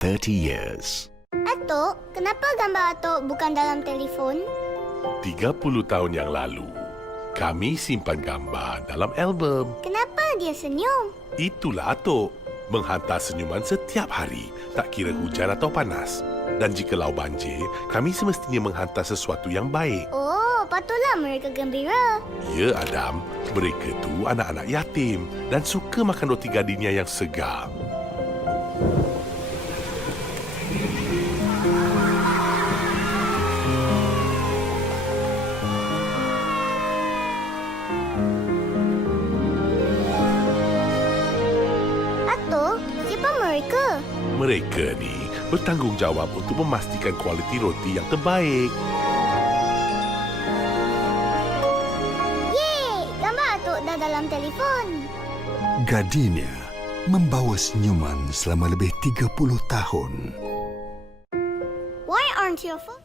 30 years. Atuk, kenapa gambar Atuk bukan dalam telefon? 30 tahun yang lalu, kami simpan gambar dalam album. Kenapa dia senyum? Itulah Atuk, menghantar senyuman setiap hari, tak kira hujan atau panas. Dan jikalau banjir, kami semestinya menghantar sesuatu yang baik. Oh, patutlah mereka gembira. Ya, Adam, mereka tu anak-anak yatim dan suka makan roti Gardenia yang segar. Atuk, siapa mereka? Mereka ni bertanggungjawab untuk memastikan kualiti roti yang terbaik. Yeay, gambar Atuk dah dalam telefon. Gardenia membawa senyuman selama lebih 30 tahun. Why aren't your phone?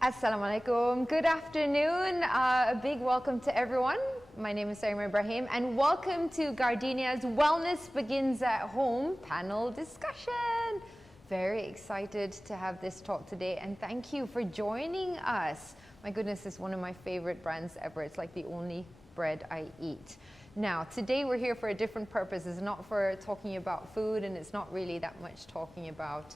Assalamualaikum. Good afternoon. A big welcome to everyone. My name is Sarimah Ibrahim and welcome to Gardenia's Wellness Begins at Home panel discussion. Very excited to have this talk today and thank you for joining us. My goodness, it's one of my favorite brands ever. It's like the only bread I eat. Now, today we're here for a different purpose. It's not for talking about food and it's not really that much talking about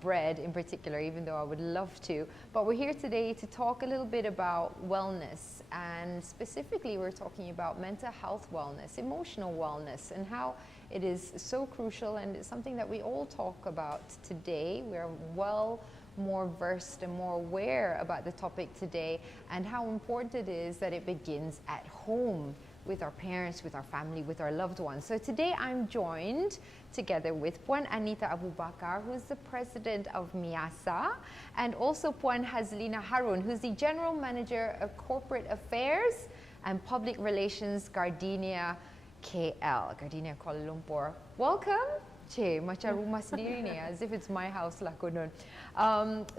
bread in particular, even though I would love to. But we're here today to talk a little bit about wellness, and specifically we're talking about mental health wellness, emotional wellness, and how it is so crucial, and it's something that we all talk about today. We're well more versed and more aware about the topic today, and how important it is that it begins at home with our parents, with our family, with our loved ones. So today I'm joined together with Puan Anita Abu Bakar, who's the president of Miyasa, and also Puan Hazlinah Harun, who's the general manager of corporate affairs and public relations, Gardenia KL, Gardenia Kuala Lumpur. Welcome. Cik, macam rumah sendiri ni, as if it's my house lah konon.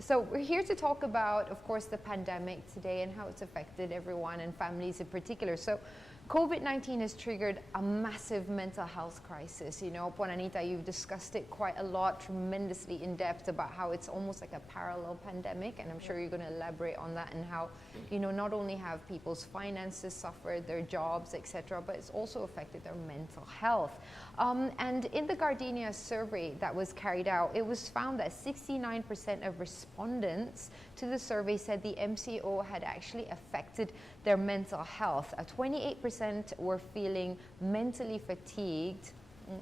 So we're here to talk about, of course, the pandemic today and how it's affected everyone and families in particular. So COVID-19 has triggered a massive mental health crisis. You know, Puan Anita, you've discussed it quite a lot, tremendously in depth about how it's almost like a parallel pandemic, and I'm sure you're going to elaborate on that and how, you know, not only have people's finances suffered, their jobs, etc., but it's also affected their mental health. And in the Gardenia survey that was carried out, it was found that 69% of respondents to the survey said the MCO had actually affected their mental health. 28% were feeling mentally fatigued.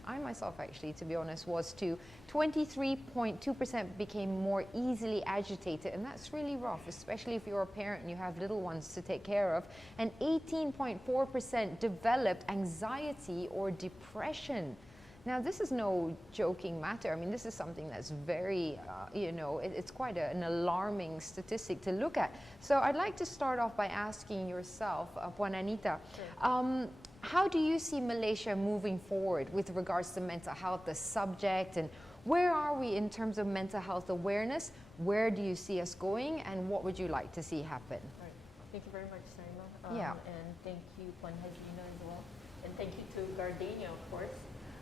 I myself actually, to be honest, was too. 23.2% became more easily agitated, and that's really rough, especially if you're a parent and you have little ones to take care of. And 18.4% developed anxiety or depression. Now, this is no joking matter. I mean, this is something that's very, you know, it's quite an alarming statistic to look at. So I'd like to start off by asking yourself, Puan Anita, sure. How do you see Malaysia moving forward with regards to mental health, the subject, and where are we in terms of mental health awareness? Where do you see us going, and what would you like to see happen? Right. Thank you very much, Sarimah. Yeah. And thank you, Puan Hazlinah, as well. And thank you to Gardenia, of course.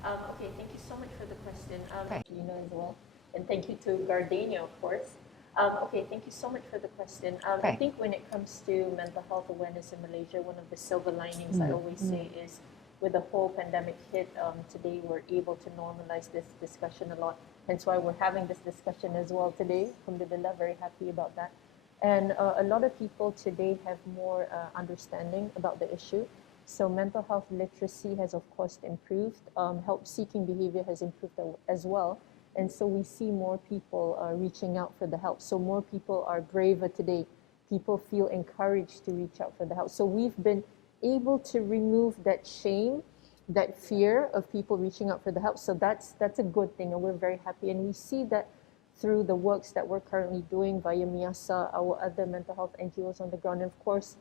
Okay, thank you so much for the question. Okay. Hazlinah as well. And thank you to Gardenia, of course. Okay, thank you so much for the question. Okay. I think when it comes to mental health awareness in Malaysia, one of the silver linings I always say is with the whole pandemic hit, today we're able to normalize this discussion a lot. Hence why we're having this discussion as well today. Alhamdulillah, very happy about that. And a lot of people today have more understanding about the issue. So mental health literacy has of course improved. Help-seeking behavior has improved as well. And so we see more people reaching out for the help. So more people are braver today. People feel encouraged to reach out for the help. So we've been able to remove that shame, that fear of people reaching out for the help. So that's a good thing, and we're very happy. And we see that through the works that we're currently doing via Miyasa, our other mental health NGOs on the ground, and of course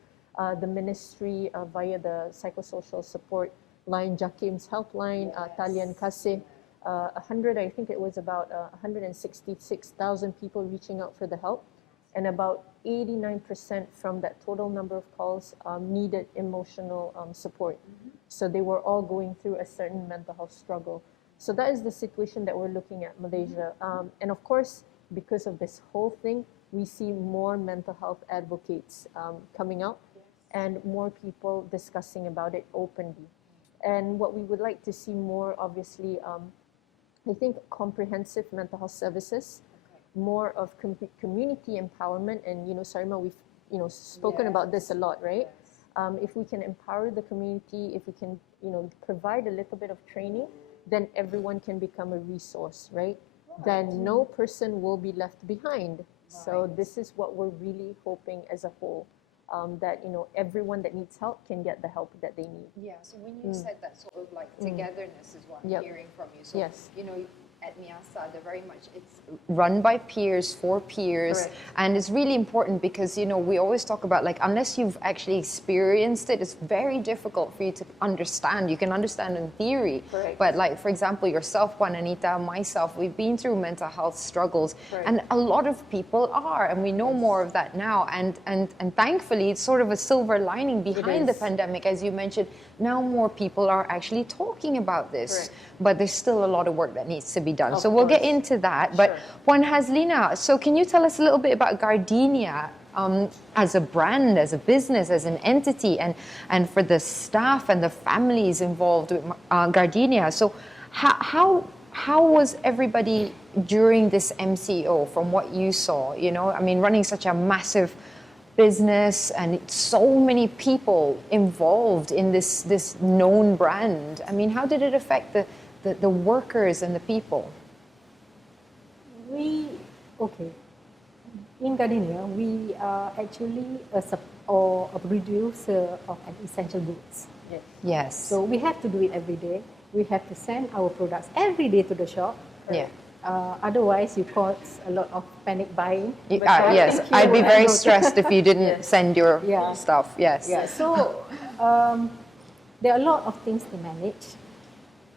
the ministry via the psychosocial support line, Jakim's helpline, Talian Kasih. 100, I think it was about 166,000 people reaching out for the help, and about 89% from that total number of calls needed emotional support. So they were all going through a certain mental health struggle. So that is the situation that we're looking at Malaysia. And of course, because of this whole thing, we see more mental health advocates coming out and more people discussing about it openly. And what we would like to see more, obviously, I think comprehensive mental health services, more of community empowerment. And, Sarimah, we've, spoken about this a lot, right? If we can empower the community, if we can, provide a little bit of training, then everyone can become a resource, right? Then no person will be left behind. So this is what we're really hoping as a whole, that, everyone that needs help can get the help that they need. Yeah, so when you said that sort of like togetherness is what I'm hearing from you. So, Yes. At Miyasa, they're very much, it's run by peers, for peers. Correct. And it's really important because, we always talk about like, unless you've actually experienced it, it's very difficult for you to understand. You can understand in theory, Correct. but like, for example, yourself, Puan, Anita, myself, we've been through mental health struggles. Correct. And a lot of people are, and we know more of that now. And thankfully, it's sort of a silver lining behind the pandemic, as you mentioned. Now more people are actually talking about this, Correct. but there's still a lot of work that needs to be done. Of So we'll get course. into that. But Sure. Puan Hazlinah, so can you tell us a little bit about Gardenia as a brand, as a business, as an entity, and for the staff and the families involved with Gardenia? So how was everybody during this MCO from what you saw? Running such a massive business and so many people involved in this known brand. How did it affect the workers and the people? In Gardenia, we are actually a producer of an essential goods. Yes. So we have to do it every day. We have to send our products every day to the shop. Yeah. Otherwise, you cause a lot of panic buying. Yes, I'd be very stressed if you didn't send your stuff. Yes. Yeah. So there are a lot of things to manage.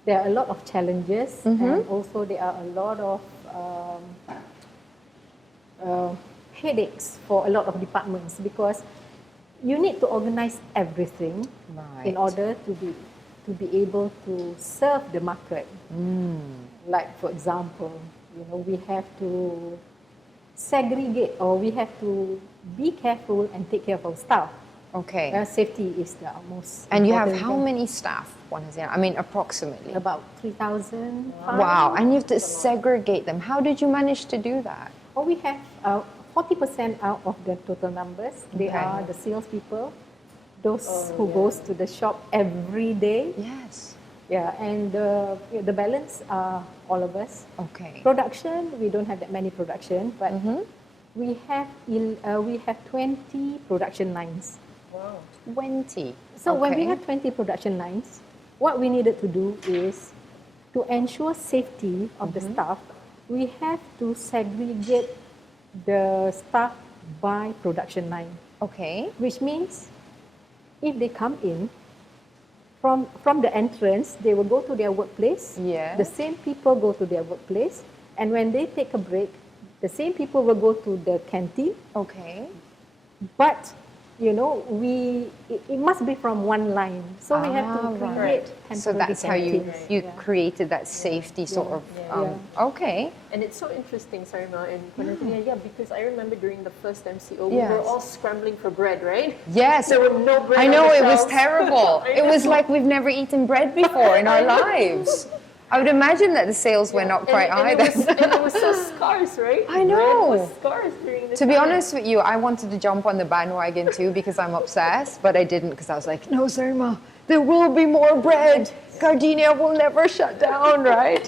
There are a lot of challenges, and also there are a lot of headaches for a lot of departments, because you need to organize everything in order to be able to serve the market. Like, for example, we have to segregate, or we have to be careful and take care of our staff. Okay. Safety is the most And you have important how thing. many staff? Approximately. About 3,000. Wow. And you have to segregate them. How did you manage to do that? We have 40% out of the total numbers. They Okay. are the salespeople, those who goes to the shop every day. Yes. Yeah, and the balance are all of us. Okay. Production, we don't have that many production, but we have 20 production lines. 20. So when we Okay. have 20 production lines, what we needed to do is to ensure safety of the staff. We have to segregate the staff by production line, Okay. which means if they come in from the entrance, they will go to their workplace. Yes. The same people go to their workplace, and when they take a break, the same people will go to the canteen. Okay. But it must be from one line, so we have to create So temporary that's how you canteens. created that safety sort of. Okay. And it's so interesting, Sarimah and Gardenia, because I remember during the first MCO, Yes. we were all scrambling for bread, right? Yes. There were no bread I on know, the it was shelves. terrible. I It was know. like we've never eaten bread before in our lives. I would imagine that the sales were not quite and either. it was so scarce, right? I know. Bread was scarce during this To be time. honest with you, I wanted to jump on the bandwagon too because I'm obsessed, but I didn't because I was like, no, Sarimah, there will be more bread. Gardenia will never shut down, right?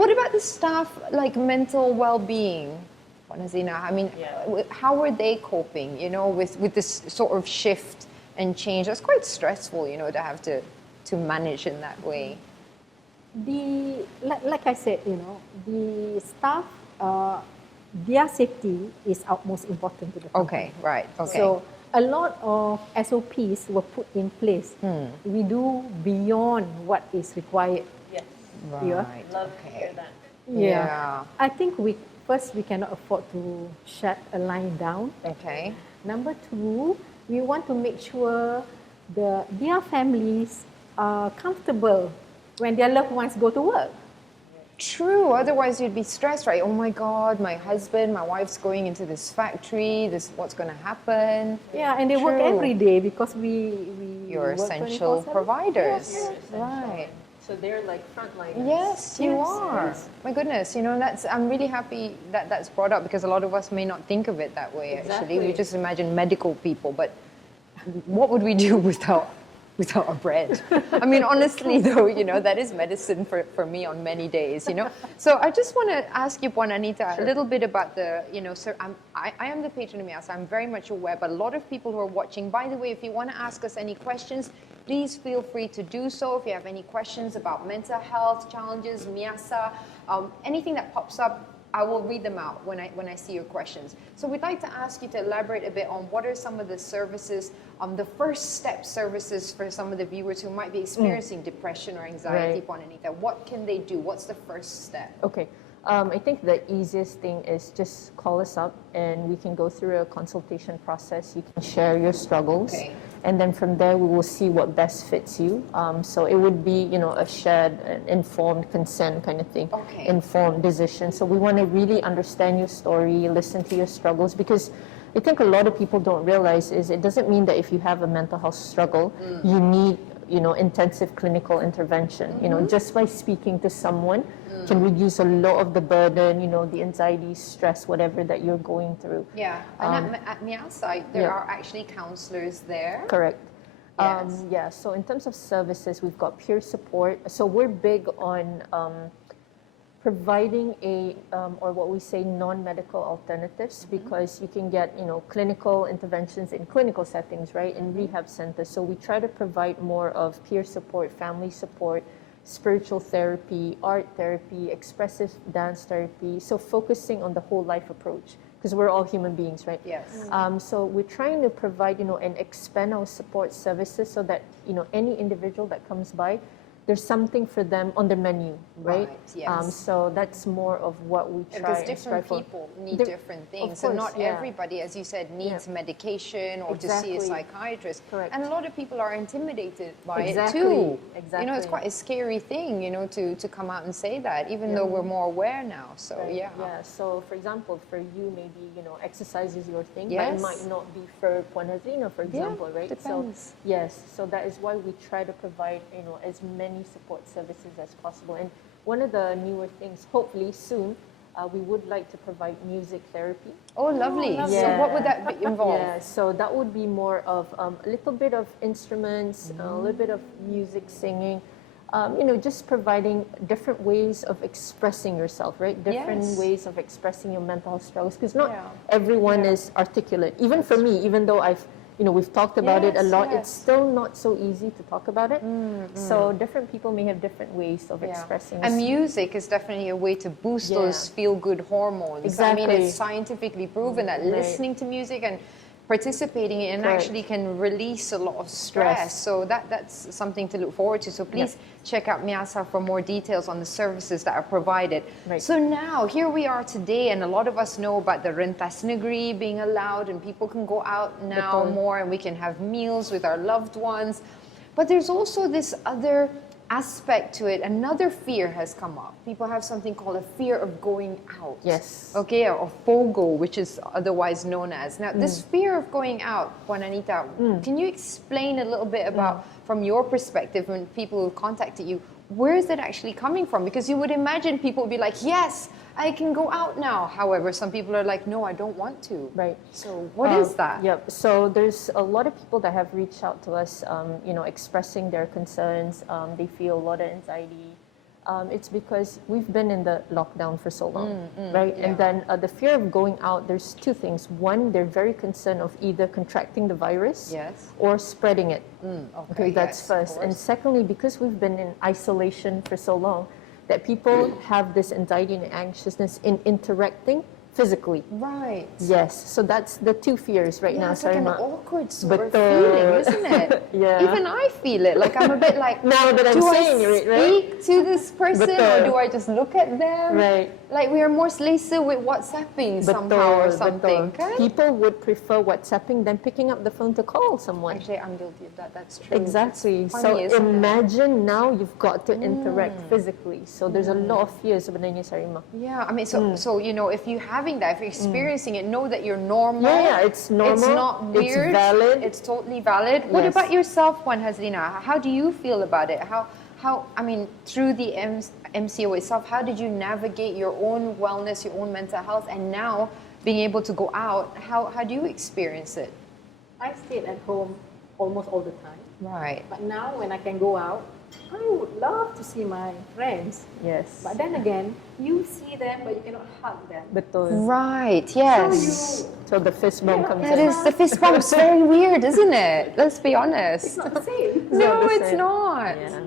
What about the staff, like mental well-being? How were they coping, with this sort of shift and change? That's quite stressful, to have to manage in that way. Like I said, the staff, their safety is utmost important to the company. Okay, right, okay. So a lot of SOPs were put in place. We do beyond what is required. Yes, Right, love to hear that. Yeah. I think we cannot afford to shut a line down. Okay. Number two, we want to make sure their families are comfortable when their loved ones go to work. True, otherwise you'd be stressed, right? Oh my God, my husband, my wife's going into this factory, what's going to happen? Yeah, and they work True. every day because we You're work essential 24/7. providers. Yes. Right. So they're like frontliners. Yes, you Yes, are. yes. My goodness, I'm really happy that that's brought up because a lot of us may not think of it that way, actually. We Exactly. just imagine medical people, but what would we do without our bread? I mean, honestly, though, that is medicine for me on many days, So I just want to ask you, Puan Anita, a little bit about sir, I am the patron of Miyasa. I'm very much aware, but a lot of people who are watching, by the way, if you want to ask us any questions, please feel free to do so. If you have any questions about mental health challenges, Miyasa, anything that pops up, I will read them out when I see your questions. So we'd like to ask you to elaborate a bit on what are some of the services, the first step services for some of the viewers who might be experiencing depression or anxiety, Right. Puan Anita. What can they do? What's the first step? Okay. I think the easiest thing is just call us up and we can go through a consultation process. You can share your struggles. Okay. And then from there, we will see what best fits you. So it would be, a shared, informed consent kind of thing, Okay. informed decision. So we want to really understand your story, listen to your struggles, because I think a lot of people don't realize is it doesn't mean that if you have a mental health struggle, you need, intensive clinical intervention. Just by speaking to someone can reduce a lot of the burden, the anxiety, stress, whatever that you're going through. Yeah, and at Miyasa, there yeah. are actually counselors there. Correct. Yes. Yeah, so in terms of services, we've got peer support. So we're big on providing or what we say non-medical alternatives, because you can get, clinical interventions in clinical settings, right, in rehab centers. So we try to provide more of peer support, family support, spiritual therapy, art therapy, expressive dance therapy. So focusing on the whole life approach, because we're all human beings, right? Yes. So we're trying to provide, and expand our support services so that, any individual that comes by, there's something for them on the menu, right? Yes. So that's more of what we try Because and different strive for. people need Di- different of things. So course, not yeah. everybody, as you said, needs Yeah. medication or to see a Exactly. psychiatrist. Correct. And a lot of people are intimidated by Exactly. it too. Exactly. It's quite a scary thing, to come out and say that, even though we're more aware now. So Right, yeah. Yeah. So for example, for you, maybe, exercise is your thing, but Yes. it might not be for Puan Hazlinah, for example, right? depends. So yes, so that is why we try to provide, as many support services as possible. And one of the newer things, hopefully soon, we would like to provide music therapy. Oh, lovely. lovely. So what would that be involve? Yeah, so that would be more of a little bit of instruments, a little bit of music, singing, just providing different ways of expressing yourself, right? Different Yes. ways of expressing your mental health struggles, because not Yeah. everyone is articulate. Even for me, even though we've talked about it a Yes, lot, yes. it's still not so easy to talk about it. So different people may have different ways of Yeah. expressing. And music is definitely a way to boost Yeah. those feel-good hormones. Exactly. I mean, it's scientifically proven that Right. listening to music and participating in it Correct. actually can release a lot of stress. Stress. So that's something to look forward to. So please check out Miyasa for more details on the services that are provided. Right. So now, here we are today, and a lot of us know about the Rentas Negeri being allowed, and people can go out now Betul. more, and we can have meals with our loved ones. But there's also this other aspect to it. Another fear has come up. People have something called a fear of going out. Yes. Okay, or FOGO, which is otherwise known as. Now, this fear of going out, Puan Anita, can you explain a little bit about, from your perspective, when people who contacted you, where is it actually coming from? Because you would imagine people would be like, yes, I can go out now. However, some people are like, no, I don't want to. Right. So what is that? Yep. So there's a lot of people that have reached out to us, expressing their concerns. They feel a lot of anxiety. It's because we've been in the lockdown for so long, right? yeah. And then the fear of going out, there's two things. One, they're very concerned of either contracting the virus Yes. or spreading it. Okay, That's yes, of first. And course. secondly, because we've been in isolation for so long, that people have this anxiety and anxiousness in interacting physically. Right. Yes, so that's the two fears right now, It's like an Sarimah. awkward sort of Betul. feeling, isn't it? Yeah. Even I feel it. Like I'm a bit like, Now that I'm do saying I it, right? speak to this person or Betul. do I just look at them? Right. Like we are more selesa with WhatsApping somehow or something. Kan? People would prefer WhatsApping than picking up the phone to call someone. Actually, I'm guilty of that. That's true. Exactly. It's So funny, isn't it? imagine now you've got to interact physically. So there's a lot of fear sebenarnya, Sarimah. Yeah, I mean, so you know, if you're having that, if you're experiencing it, know that you're normal. Yeah, it's normal. It's not weird. It's valid. It's totally valid. What Yes. about yourself, Puan Hazlinah? How do you feel about it? How I mean, through the MCO itself, how did you navigate your own wellness, your own mental health, and now being able to go out? How do you experience it? I stayed at home almost all the time. Right. But now when I can go out, I would love to see my friends. Yes. But then again, you see them, but you cannot hug them. Betul. Right. Yes. So the fist bump comes That in. is the fist bump's very weird, isn't it? Let's be honest. It's not the same. No, the it's same. not. Yeah.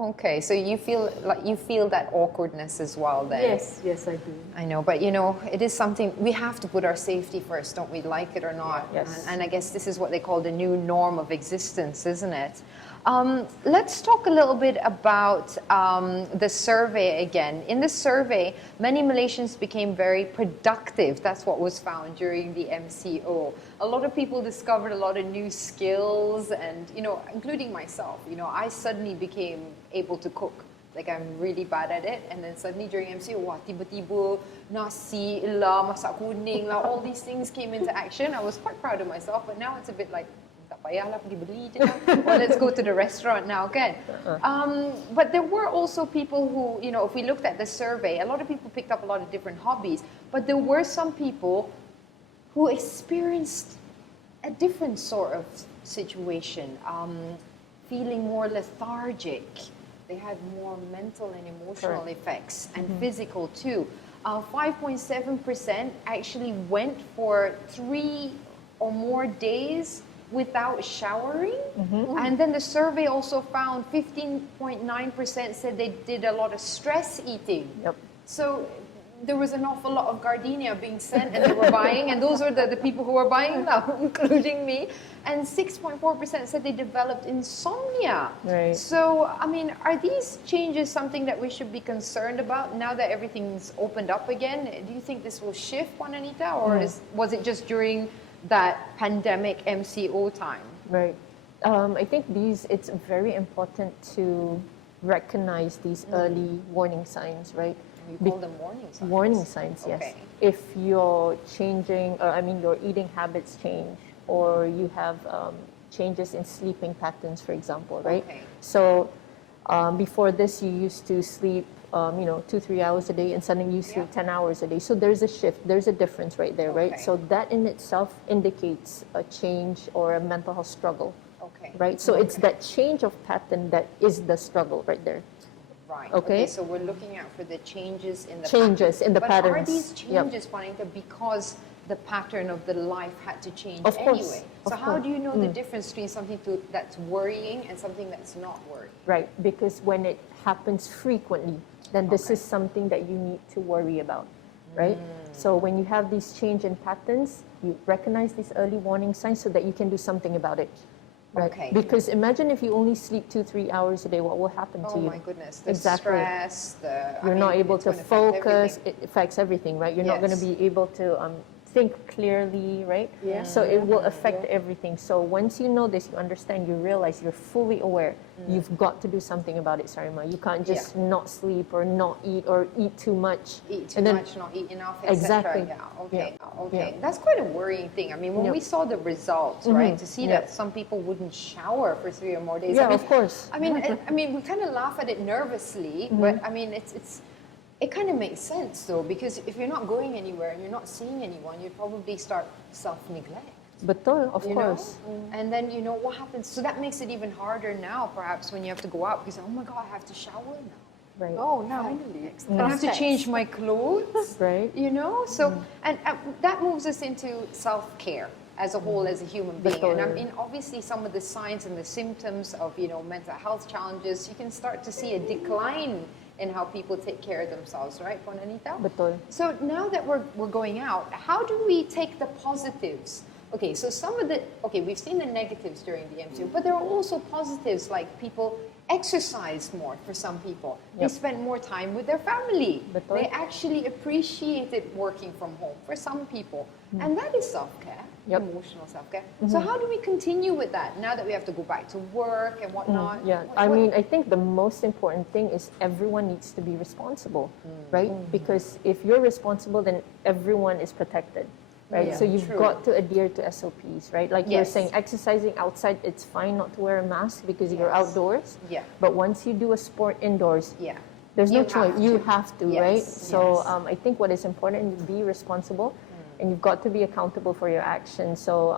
Okay, so you feel that awkwardness as well then. Yes, I do. I know, but you know, it is something we have to put our safety first, don't we, like it or not? Yes. And I guess this is what they call the new norm of existence, isn't it? Let's talk a little bit about the survey again. In the survey, many Malaysians became very productive. That's what was found during the MCO. A lot of people discovered a lot of new skills and, you know, including myself, you know, I suddenly became able to cook. Like I'm really bad at it, and then suddenly during MCO, wah, tiba-tiba nasi lah, masak kuning lah, all these things came into action. I was quite proud of myself, but now it's a bit like, tak payahlah pergi beli je lah. Or let's go to the restaurant now, kan? But there were also people who, you know, if we looked at the survey, a lot of people picked up a lot of different hobbies, but there were some people who experienced a different sort of situation, feeling more lethargic. They had more mental and emotional effects, and physical too. 5.7% actually went for 3 or more days without showering. And then the survey also found 15.9% said they did a lot of stress eating. Yep. So there was an awful lot of Gardenia being sent and they were buying, and those were the people who were buying now, including me. And 6.4% said they developed insomnia. Right. So, I mean, are these changes something that we should be concerned about now that everything's opened up again? Do you think this will shift, Puan Anita, or was it just during that pandemic MCO time? Right. I think it's very important to recognize these early warning signs, right? You call them warning signs? Warning signs, yes. Okay. If you're changing, or your eating habits change, or you have changes in sleeping patterns, for example, right? Okay. So before this, you used to sleep, 2-3 hours a day, and suddenly you sleep 10 hours a day. So there's a shift, there's a difference right there, right? Okay. So that in itself indicates a change or a mental health struggle, Okay. right? So it's that change of pattern that is the struggle right there. Right. Okay. So we're looking out for the changes in the Changes in the but patterns. are these Yep. changes, Juanita, because the pattern of the life had to change Of course, anyway? of So how course. do you know the difference between something that's worrying and something that's not worrying? Right, because when it happens frequently, then this Okay. is something that you need to worry about, right? So when you have these change in patterns, you recognize these early warning signs so that you can do something about it, right? Okay. Because imagine if you only sleep 2-3 hours a day, what will happen to Oh you? my goodness, the Exactly. stress, You're not able it's to gonna affect focus. everything. It affects everything, right? You're not going to Yes. be able to think clearly, right? Yeah. So it will affect everything. So once you know this, you understand, you realize, you're fully aware, you've got to do something about it, Sarimah. You can't just not sleep or not eat or eat too much. Eat too And then- much, not eat enough, etc. Exactly. Yeah, okay, Yeah. okay. Yeah. That's quite a worrying thing. I mean, when Yep. we saw the results, right, to see Yep. that some people wouldn't shower for 3 or more days. Yeah, I mean, of course. I mean, we kind of laugh at it nervously, but I mean, it kind of makes sense though, because if you're not going anywhere and you're not seeing anyone, you'd probably start self-neglect. Betul, of You course. know? And then, what happens? So that makes it even harder now, perhaps, when you have to go out, because, oh my God, I have to shower now. Right. Oh, now I have to change my clothes. Right. So, and that moves us into self-care as a whole, as a human being. And I mean, obviously, some of the signs and the symptoms of, mental health challenges, you can start to see a decline in how people take care of themselves, right, Puan Anita? Betul. So now that we're going out, how do we take the positives? Okay, so we've seen the negatives during the MCO, but there are also positives, like people exercised more for some people. They spent more time with their family. Betul. They actually appreciated working from home for some people. And that is self-care, emotional self-care. So how do we continue with that now that we have to go back to work and whatnot? Yeah, I mean, I think the most important thing is everyone needs to be responsible, right? Because if you're responsible, then everyone is protected, right? Yeah, so you've true. got to adhere to SOPs, right? Like you were Yes. saying, exercising outside, it's fine not to wear a mask because you're Yes. outdoors. Yeah. But once you do a sport indoors, Yeah. there's no You choice. have You to. have to, Yes, right? So yes. I think what is important is be responsible, and you've got to be accountable for your actions. So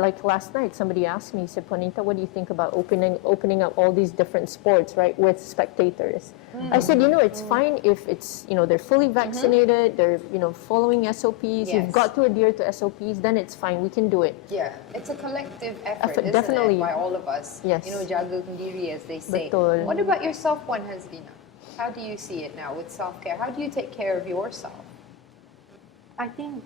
like last night, somebody asked me, he said, Anita, what do you think about opening up all these different sports, right, with spectators? I said, it's fine if it's, they're fully vaccinated, they're, following SOPs, Yes. you've got to adhere to SOPs, then it's fine, we can do it. Yeah, it's a collective effort, isn't Definitely. it, by all of us? Yes. Jaga sendiri, as they say. Betul. What about yourself, Puan Hazlinah? How do you see it now with self-care? How do you take care of yourself? I think,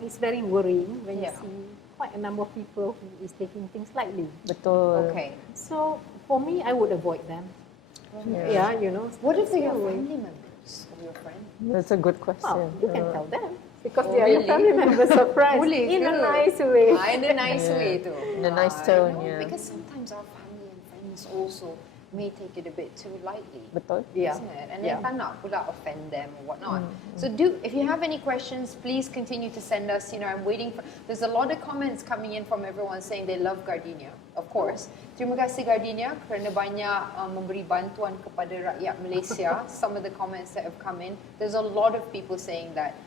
it's very worrying when Yeah. you see quite a number of people who is taking things lightly. Betul. Okay. So for me, I would avoid them. Yeah. What if they are stay away. family members of your friend? That's a good question. Well, you can tell them because Oh, they are your really? family members of friends Boleh in a ke? nice way. In a nice way too. In a nice tone, yeah. Because sometimes our family and friends also may take it a bit too lightly. Betul. Yeah. Isn't it? And Yeah. then tak nak pula offend them or whatnot. So if you have any questions, please continue to send us. I'm waiting for, there's a lot of comments coming in from everyone saying they love Gardenia, of course. Terima kasih Gardenia kerana banyak memberi bantuan kepada rakyat Malaysia. Some of the comments that have come in, there's a lot of people saying that.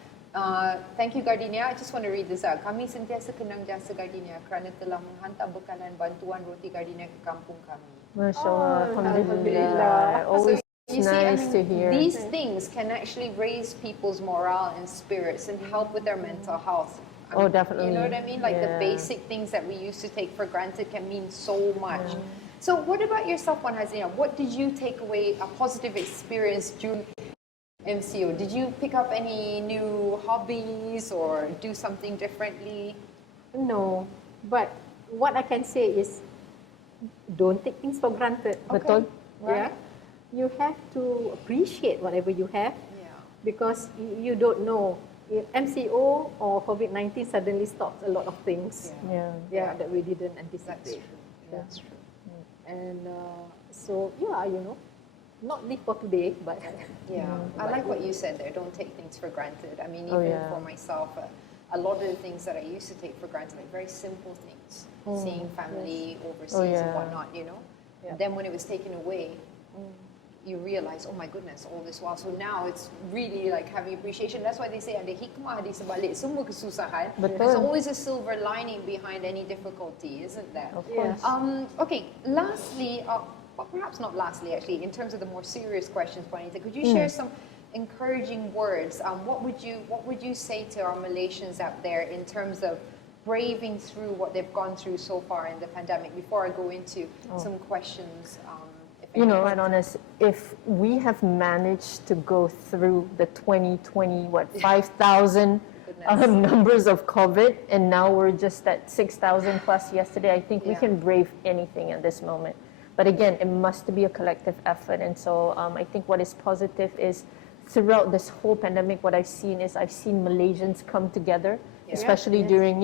Thank you Gardenia. I just want to read this out. Kami sentiasa kenang jasa Gardenia kerana telah menghantar bekalan bantuan roti Gardenia ke kampung kami. Masya Allah, Alhamdulillah. Alhamdulillah. Always You see, nice to hear. these things can actually raise people's morale and spirits and help with their mental health. Oh, definitely. You know what I mean? Like the Yeah. basic things that we used to take for granted can mean so much. So what about yourself, Puan Hazlinah? What did you take away, a positive experience during MCO? Did you pick up any new hobbies or do something differently? No, but what I can say is don't take things for granted. Betul. Yeah. You have to appreciate whatever you have Yeah. because you don't know. If MCO or COVID-19 suddenly stops a lot of things. Yeah. That we didn't That's anticipate. true. Yeah. That's true. And so, not live for today, but Yeah, I like what you said there. Don't take things for granted. I mean, Oh, even yeah. for myself, a lot of the things that I used to take for granted, like very simple things, seeing family overseas and yeah. whatnot, Yeah. Then when it was taken away, you realize, oh my goodness, all this while. So now it's really like having appreciation. That's why they say ada hikmah di sebalik semua kesusahan. Betul. There's always a silver lining behind any difficulty, isn't there? Of Yes. course. Okay, lastly, well, perhaps not lastly actually, in terms of the more serious questions, Juanita, could you share some encouraging words? What would you say to our Malaysians out there in terms of braving through what they've gone through so far in the pandemic? Before I go into some questions, if And honest, if we have managed to go through the 2020, 5,000 numbers of COVID, and now we're just at 6,000 plus yesterday, I think we Yeah. can brave anything at this moment. But again, it must be a collective effort. And so I think what is positive is throughout this whole pandemic, what I've seen Malaysians come together, especially during,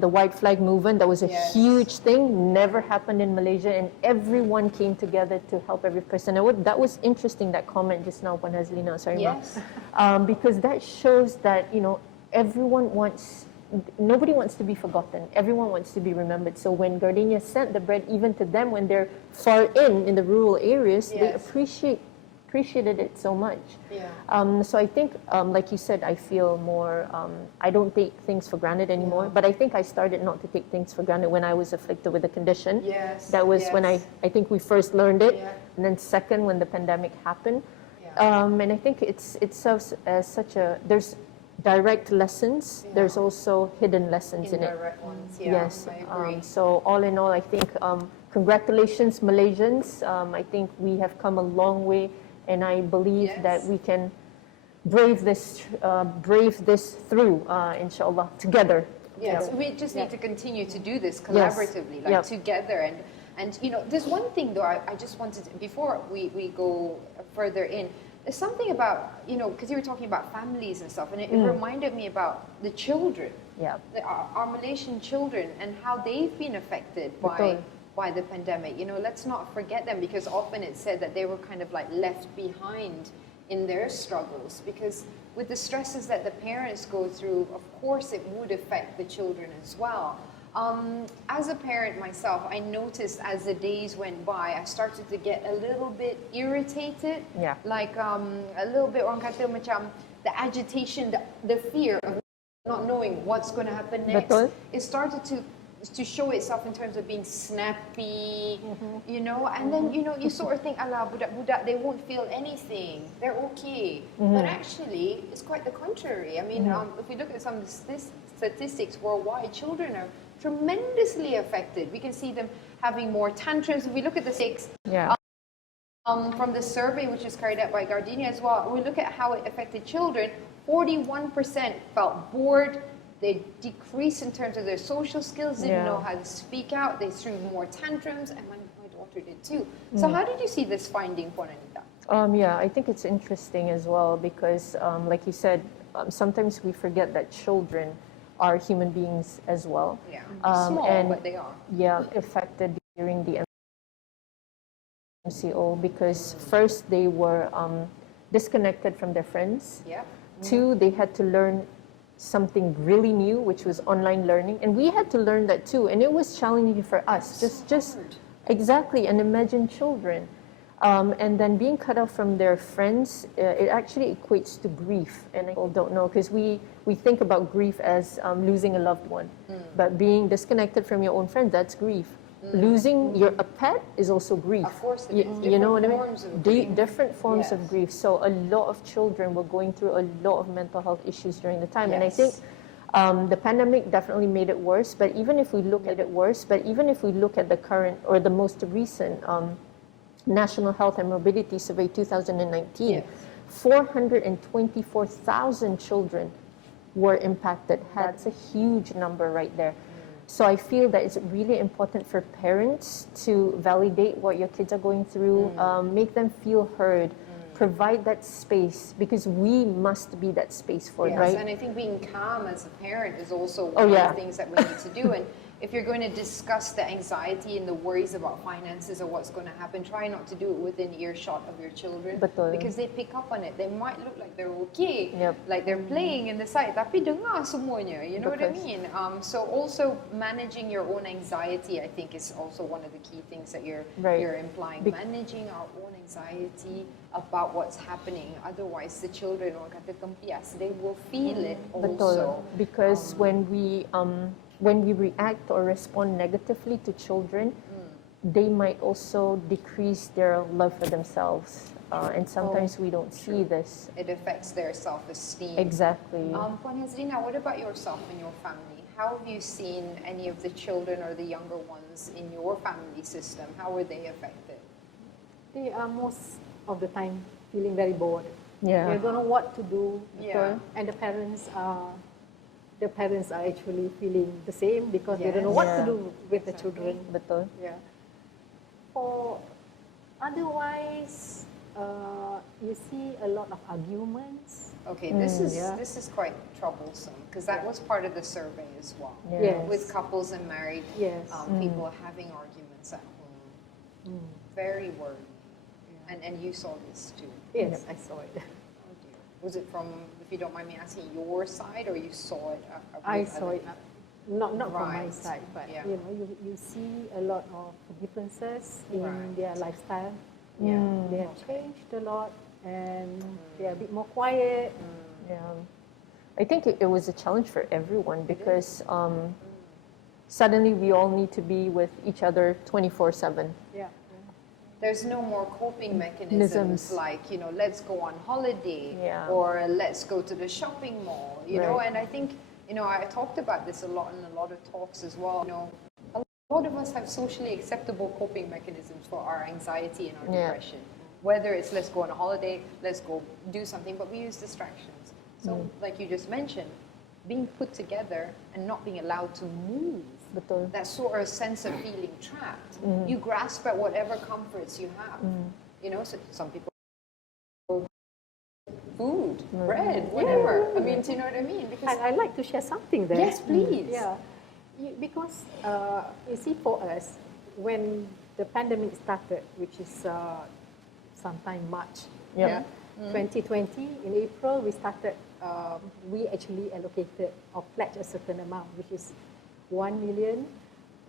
the white flag movement. That was a Yes. huge thing, never happened in Malaysia, and everyone came together to help every person. And that was interesting, that comment just now, Puan Hazlinah, Sarimah. Yes. Because that shows that, nobody wants to be forgotten. Everyone wants to be remembered. So when Gardenia sent the bread even to them when they're far in the rural areas, they Yes. appreciated it so much. Yeah. So I think, like you said, I feel more, I don't take things for granted anymore, but I think I started not to take things for granted when I was afflicted with a condition. Yes, That was when I think we first learned it, Yeah. and then second, when the pandemic happened. Yeah. And I think it serves as there's direct lessons, there's also hidden lessons in it. Indirect ones, yeah, Yes. I agree. So all in all, I think congratulations, Malaysians. I think we have come a long way, and I believe that we can brave this through, inshallah, together. Yes, we just need to continue to do this collaboratively, like together, And, there's one thing, though, I just wanted to, before we go further in, there's something about, because you were talking about families and stuff, and it reminded me about the children, our Malaysian children, and how they've been affected by the pandemic. Let's not forget them, because often it's said that they were kind of like left behind in their struggles, because with the stresses that the parents go through, of course it would affect the children as well. As a parent myself, I noticed as the days went by, I started to get a little bit irritated. Yeah. Like a little bit, orang kata macam the agitation, the fear of not knowing what's going to happen next. Betul. It started to show itself in terms of being snappy, and then, you sort of think, alah, budak-budak, they won't feel anything. They're okay. But actually, it's quite the contrary. I mean, if we look at some of the statistics worldwide, children are tremendously affected. We can see them having more tantrums. If we look at the from the survey, which is carried out by Gardenia as well, we look at how it affected children. 41% felt bored. They decreased in terms of their social skills, didn't know how to speak out. They threw more tantrums, and my daughter did too. So how did you see this finding, Puan Anita? I think it's interesting as well because, like you said, sometimes we forget that children are human beings as well. Yeah, small, but they are. Yeah, affected during the MCO because first they were disconnected from their friends. Yeah. Two, they had to learn something really new, which was online learning, and we had to learn that too, and it was challenging for us. Just exactly, and imagine children, and then being cut off from their friends, it actually equates to grief, and people don't know because we think about grief as losing a loved one, but being disconnected from your own friends, that's grief. Losing a pet is also grief. Of course it is. You know what I mean? Forms of grief. Different forms of grief. So a lot of children were going through a lot of mental health issues during the time. And I think the pandemic definitely made it worse. But even if we look at the current or the most recent National Health and Mobility Survey 2019, 424,000 children were impacted. That's a huge number right there. So I feel that it's really important for parents to validate what your kids are going through, make them feel heard, provide that space, because we must be that space for it, right? And I think being calm as a parent is also one of the things that we need to do. And if you're going to discuss the anxiety and the worries about finances or what's going to happen, try not to do it within earshot of your children. Betul. Because they pick up on it. They might look like they're okay, like they're playing in the side, tapi dengar semuanya, you know what I mean? So also managing your own anxiety, I think, is also one of the key things that you're implying. Managing our own anxiety about what's happening. Otherwise, the children, orang kata tempias, they will feel it also. Because when we react or respond negatively to children, they might also decrease their love for themselves. And sometimes we don't see this. It affects their self-esteem. Exactly. Puan Hazlinah, what about yourself and your family? How have you seen any of the children or the younger ones in your family system? How were they affected? They are most of the time feeling very bored. Yeah. They don't know what to do. Yeah. And the parents are actually feeling the same because they don't know what to do with the children. Betul. Yeah. For otherwise, you see a lot of arguments. Okay, this is quite troublesome because that was part of the survey as well. Yes. With couples and married people having arguments at home. Very worrying. And you saw this too. Yes, I saw it. Was it from, if you don't mind me asking, your side, or you saw it? I saw it, not from my side, but you see a lot of differences in their lifestyle. Yeah, they have changed a lot, and they are a bit more quiet. Yeah, I think it was a challenge for everyone because suddenly we all need to be with each other 24/7. Yeah. There's no more coping mechanisms like, let's go on holiday or let's go to the shopping mall, you know, and I think, I talked about this a lot in a lot of talks as well. A lot of us have socially acceptable coping mechanisms for our anxiety and our depression. Whether it's let's go on a holiday, let's go do something, but we use distractions. So like you just mentioned, being put together and not being allowed to move Betul. that sort of sense of feeling trapped. You grasp at whatever comforts you have. You know, so some people food, bread, whatever. I mean, do you know what I mean? Because I'd like to share something there. yes, please. Yeah, because you see, for us, when the pandemic started, which is sometime March, 2020, in April, we started, we actually allocated or pledged a certain amount, which is 1 million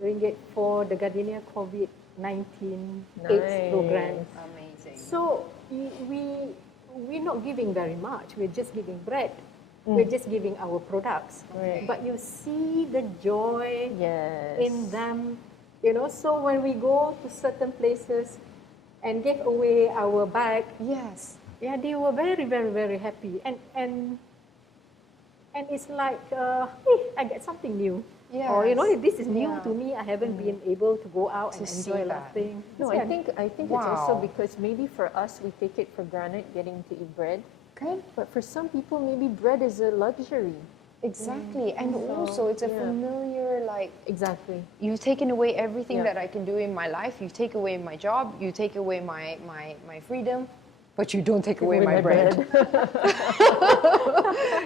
ringgit for the Gardenia COVID-19 AIDS program. Amazing. So we're not giving very much. We're just giving bread. We're just giving our products. Right. But you see the joy Yes. in them, you know. So when we go to certain places and give away our bag, Yes. yeah, they were very, very, very happy. And it's like, hey, I get something new. Or, you know, this is new to me. I haven't been able to go out and see enjoy a lot that. of things. No, I think it's Wow. also because maybe for us, we take it for granted getting to eat bread. Okay. But for some people, maybe bread is a luxury. Exactly. And also, it's a familiar, like, Exactly. you've taken away everything Yeah. that I can do in my life. You take away my job. You take away my freedom. But you don't take away my bread.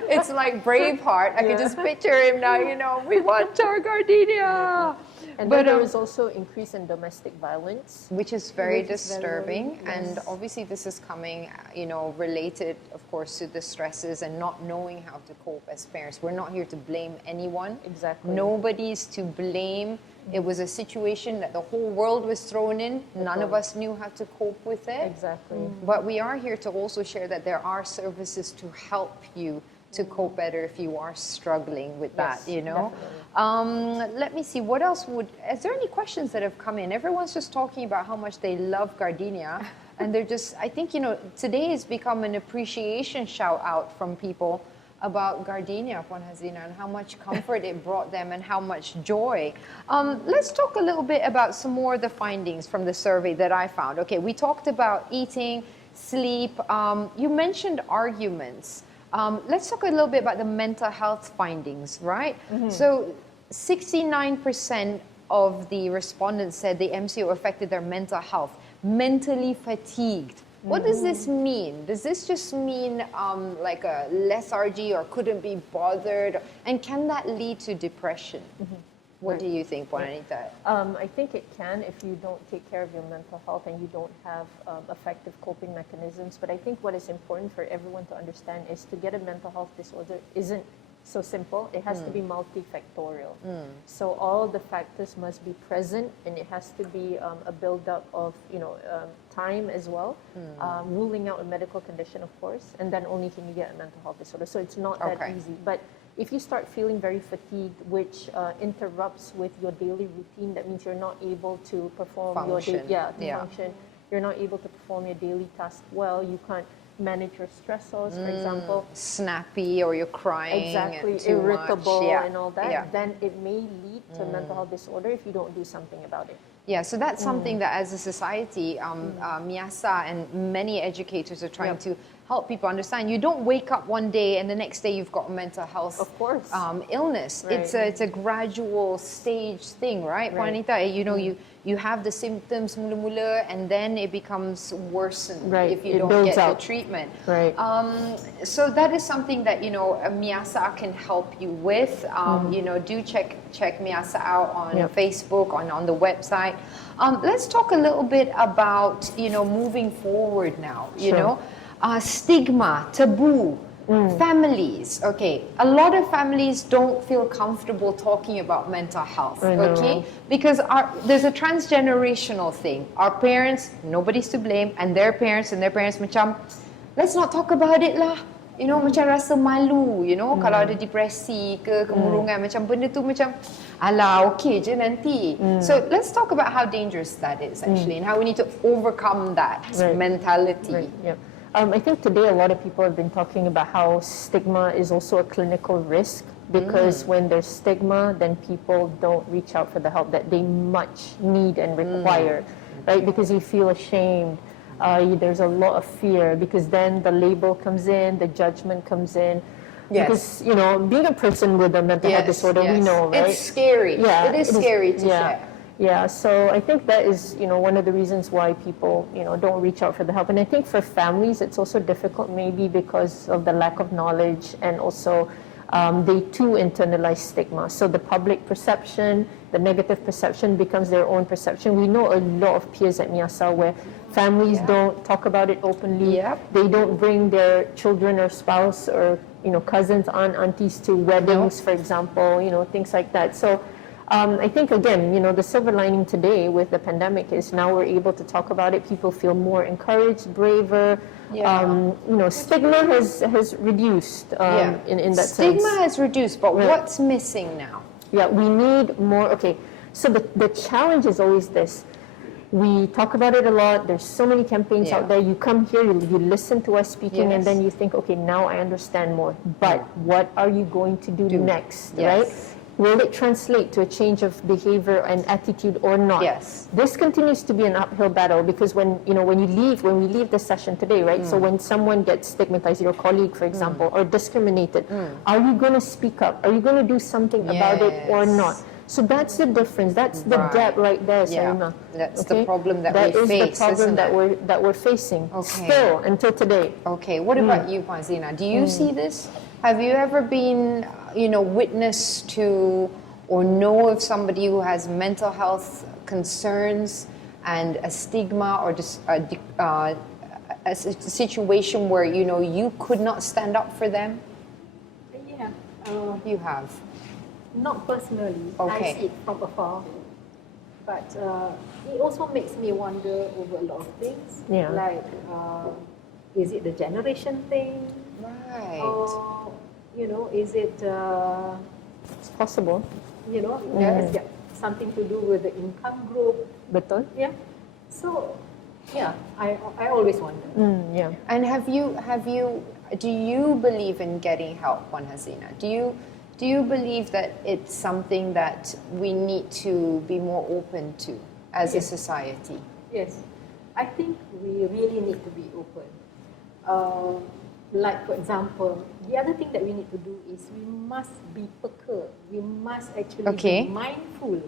It's like Braveheart. I can just picture him now, you know, we want our Gardenia. And But, then there is also increase in domestic violence. which is very Which is very, disturbing. very, And obviously this is coming, you know, related, of course, to the stresses and not knowing how to cope as parents. We're not here to blame anyone. Exactly. Nobody's to blame. It was a situation that the whole world was thrown in. None of us knew how to cope with it. Exactly. But we are here to also share that there are services to help you to cope better if you are struggling with that, you know. Let me see, what else is there any questions that have come in? Everyone's just talking about how much they love Gardenia. And they're just, I think, you know, today has become an appreciation shout out from people about Gardenia, Puan Hazlinah, and how much comfort it brought them and how much joy. Let's talk a little bit about some more of the findings from the survey that I found. Okay, we talked about eating, sleep. You mentioned arguments. Let's talk a little bit about the mental health findings, right? So 69% of the respondents said the MCO affected their mental health, mentally fatigued. What does this mean? Does this just mean like a lethargy or couldn't be bothered? And can that lead to depression? What do you think, Puan Anita? I think it can if you don't take care of your mental health and you don't have effective coping mechanisms. But I think what is important for everyone to understand is to get a mental health disorder isn't so simple. It has to be multifactorial. So all the factors must be present, and it has to be a build-up of, you know, time as well, ruling out a medical condition, of course, and then only can you get a mental health disorder. So it's not that easy. But if you start feeling very fatigued, which interrupts with your daily routine, that means you're not able to perform Function. function. You're not able to perform your daily task well. You can't manage your stressors, for example. Snappy, or you're crying. Exactly, and too irritable much. and all that. Yeah. Then it may lead to a mental health disorder if you don't do something about it. Yeah, so that's something that as a society, Miyasa and many educators are trying to help people understand. You don't wake up one day and the next day you've got a mental health illness. Right. It's a gradual stage thing, right? Puan Anita, you know, you have the symptoms mula-mula and then it becomes worsened if you don't get the treatment. Right. So that is something that, you know, Miyasa can help you with. You know, do check Miyasa out on Facebook, on the website. Let's talk a little bit about, you know, moving forward now, you know. Stigma, taboo, families. Okay, a lot of families don't feel comfortable talking about mental health. Okay, because there's a transgenerational thing. Our parents, nobody's to blame, and their parents macam, let's not talk about it lah. You know, macam rasa malu. You know, kalau ada depresi ke kemurungan, macam benda tu macam, alah, okay je nanti. So let's talk about how dangerous that is actually, and how we need to overcome that mentality. I think today a lot of people have been talking about how stigma is also a clinical risk, because when there's stigma, then people don't reach out for the help that they much need and require, right? Because you feel ashamed. There's a lot of fear, because then the label comes in, the judgment comes in. Because, you know, being a person with a mental health disorder, we know, right? It's scary. Yeah, it is scary to share. Yeah, so I think that is, you know, one of the reasons why people, you know, don't reach out for the help. And I think for families, it's also difficult maybe because of the lack of knowledge, and also they too internalize stigma. So the public perception, the negative perception becomes their own perception. We know a lot of peers at Miyasa where families don't talk about it openly. They don't bring their children or spouse or, you know, cousins, aunties to weddings, for example, you know, things like that. So I think, again, you know, the silver lining today with the pandemic is now we're able to talk about it. People feel more encouraged, braver. You know, stigma has reduced in that sense. Stigma has reduced, but what's missing now? Yeah, we need more. Okay, so the challenge is always this. We talk about it a lot. There's so many campaigns out there. You come here, you listen to us speaking, and then you think, okay, now I understand more. But what are you going to do next, right? Will it translate to a change of behavior and attitude or not? Yes. This continues to be an uphill battle because when we leave the session today, right? So when someone gets stigmatized, your colleague, for example, or discriminated, are you going to speak up? Are you going to do something about it or not? So that's the difference. That's the gap right there, Sarimah. That's the problem that we face. That is the problem that we're facing still until today. Okay. What about you, Hazlinah? Do you see this? Have you ever been, you know, witness to or know of somebody who has mental health concerns and a stigma or just a situation where, you know, you could not stand up for them? Yeah. You have. Not personally. Okay. I see it from afar. But it also makes me wonder over a lot of things. Yeah. Like, is it the generation thing? Right. Or, you know, is it, It's possible. you know, has got something to do with the income group? Betul? Yeah. So, yeah, I always wonder. Yeah. And do you believe in getting help, Puan Hazlinah? Do you believe that it's something that we need to be more open to as a society? Yes. I think we really need to be open. Like, for example, the other thing that we need to do is we must be peka. We must actually be mindful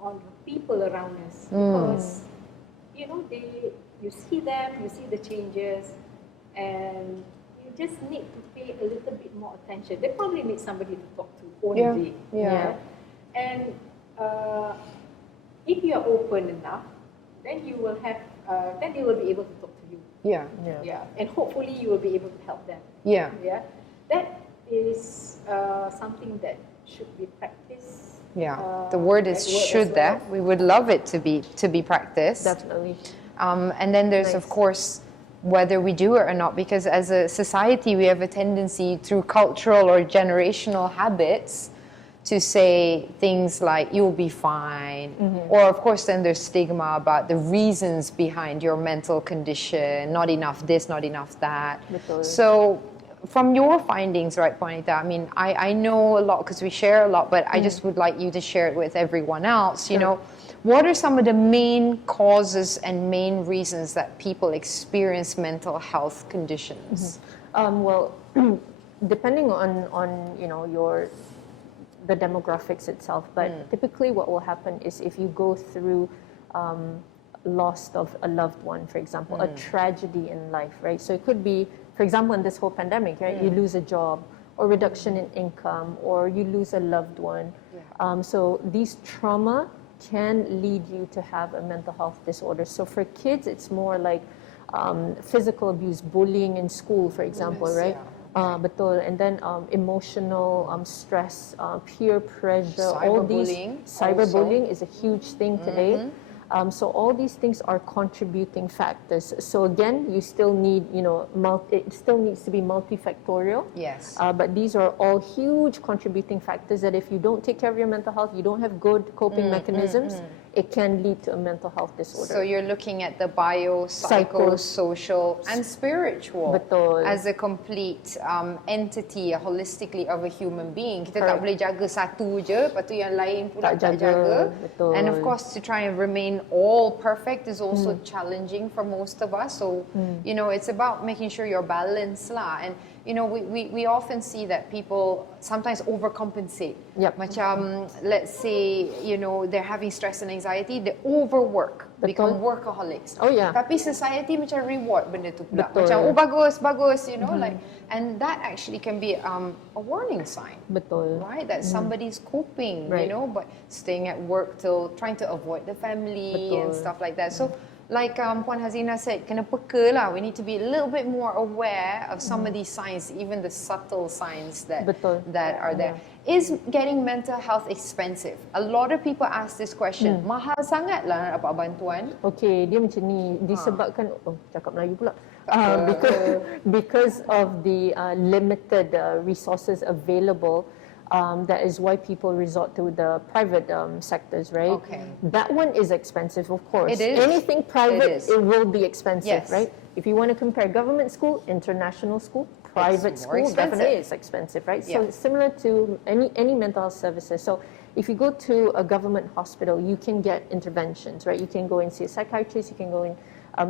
on the people around us. Because, you know, you see them, you see the changes, and you just need to pay a little bit more attention. They probably need somebody to talk to only. And if you are open enough, then you will have, then they will be able to talk to you. And hopefully you will be able to help them. That is something that should be practiced. The word is should there. We would love it to be practiced. Definitely. And then there's of course whether we do it or not, because as a society we have a tendency through cultural or generational habits to say things like you'll be fine, or of course then there's stigma about the reasons behind your mental condition, not enough this, not enough that. So from your findings, right, Puanita, I mean, I know a lot because we share a lot, but I just would like you to share it with everyone else. You know, what are some of the main causes and main reasons that people experience mental health conditions? Well, depending on you know the demographics itself, but typically what will happen is if you go through loss of a loved one, for example, a tragedy in life, right? So it could be, for example, in this whole pandemic, right? You lose a job, or reduction in income, or you lose a loved one. So these trauma can lead you to have a mental health disorder. So for kids, it's more like physical abuse, bullying in school, for example, right? Betul. And then emotional stress, peer pressure, all these. Cyberbullying is a huge thing today. So all these things are contributing factors. So again, you still need, you know, it still needs to be multifactorial. Yes. But these are all huge contributing factors that if you don't take care of your mental health, you don't have good coping mechanisms, it can lead to a mental health disorder. So you're looking at the bio, psychosocial, and spiritual Betul. as a complete entity, holistically of a human being. Kita tak boleh jaga satu je, lepas tu yang lain pula tak jaga. Betul. And of course, to try and remain all perfect is also challenging for most of us. So, you know, it's about making sure you're balanced lah. And you know, we often see that people sometimes overcompensate. Yep. Macam, let's say, you know, they're having stress and anxiety, they overwork, become workaholics. Oh, yeah. Tapi society macam reward benda tu pula. Betul. Macam, oh bagus, you know, like, and that actually can be a warning sign. Betul. Right, that somebody's coping, you Right. know, but staying at work till trying to avoid the family and Betul. stuff like that. So, like Puan Hazlinah said, kena peka lah. We need to be a little bit more aware of some of these signs, even the subtle signs that Betul. that are there. Is getting mental health expensive? A lot of people ask this question. Mahal sangat lah nak dapat bantuan. Okay, dia macam ni disebabkan cakap Melayu pula. Because of the limited resources available, that is why people resort to the private sectors, right? Okay. That one is expensive, of course. It is. Anything private, It is. it will be expensive, Yes. right? If you want to compare government school, international school, private It's more school, definitely expensive. it's expensive, right? Yeah. So it's similar to any mental health services. So if you go to a government hospital, you can get interventions, right? You can go and see a psychiatrist, you can go and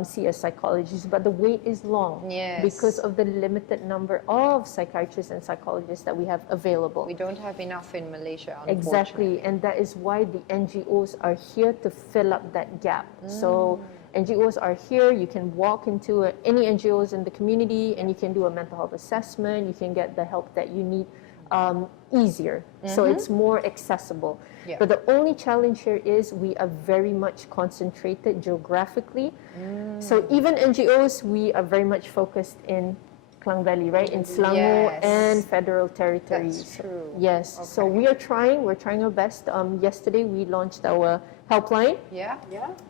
see a psychologist, but the wait is long Yes. because of the limited number of psychiatrists and psychologists that we have available. We don't have enough in Malaysia, Exactly, and that is why the NGOs are here to fill up that gap. So NGOs are here, you can walk into any NGOs in the community and you can do a mental health assessment, you can get the help that you need easier. So it's more accessible. Yeah. But the only challenge here is we are very much concentrated geographically. So even NGOs, we are very much focused in Klang Valley, right? In Selangor Yes. and Federal Territories. That's true. Yes. So we're trying our best. Yesterday we launched our helpline. Yeah.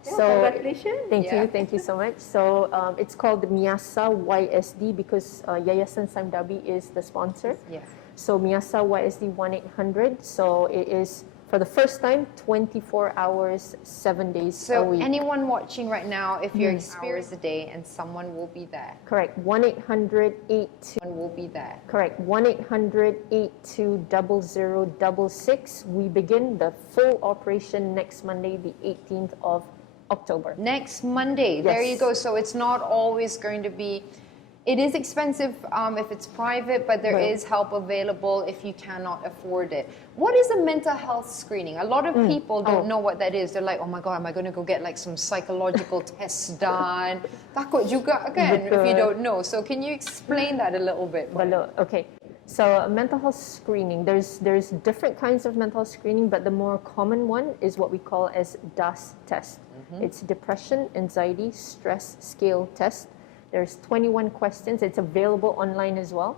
So Congratulations. Thank Yeah. you so much. So it's called the MIASA YSD because Yayasan Saim Dabi is the sponsor. Yes. So MIASA YSD 1-800. So it is for the first time 24 hours, 7 days a So week. anyone watching right now, if you're experiencing a day and someone will be there. Correct. 1-800-82. Someone will be there. Correct. 1-800-82-0066. We begin the full operation next Monday, the 18th of October. Next Monday. There you Yes. go. So it's not always going to be. It is expensive if it's private, but there Right. is help available if you cannot afford it. What is a mental health screening? A lot of people don't know what that is. They're like, oh my God, am I going to go get like some psychological tests done? Takut juga kan if you Betul. don't know. So can you explain that a little bit? Balot. Okay. So mental health screening, there's different kinds of mental health screening, but the more common one is what we call as DAS test. It's depression, anxiety, stress scale test. There's 21 questions. It's available online as well.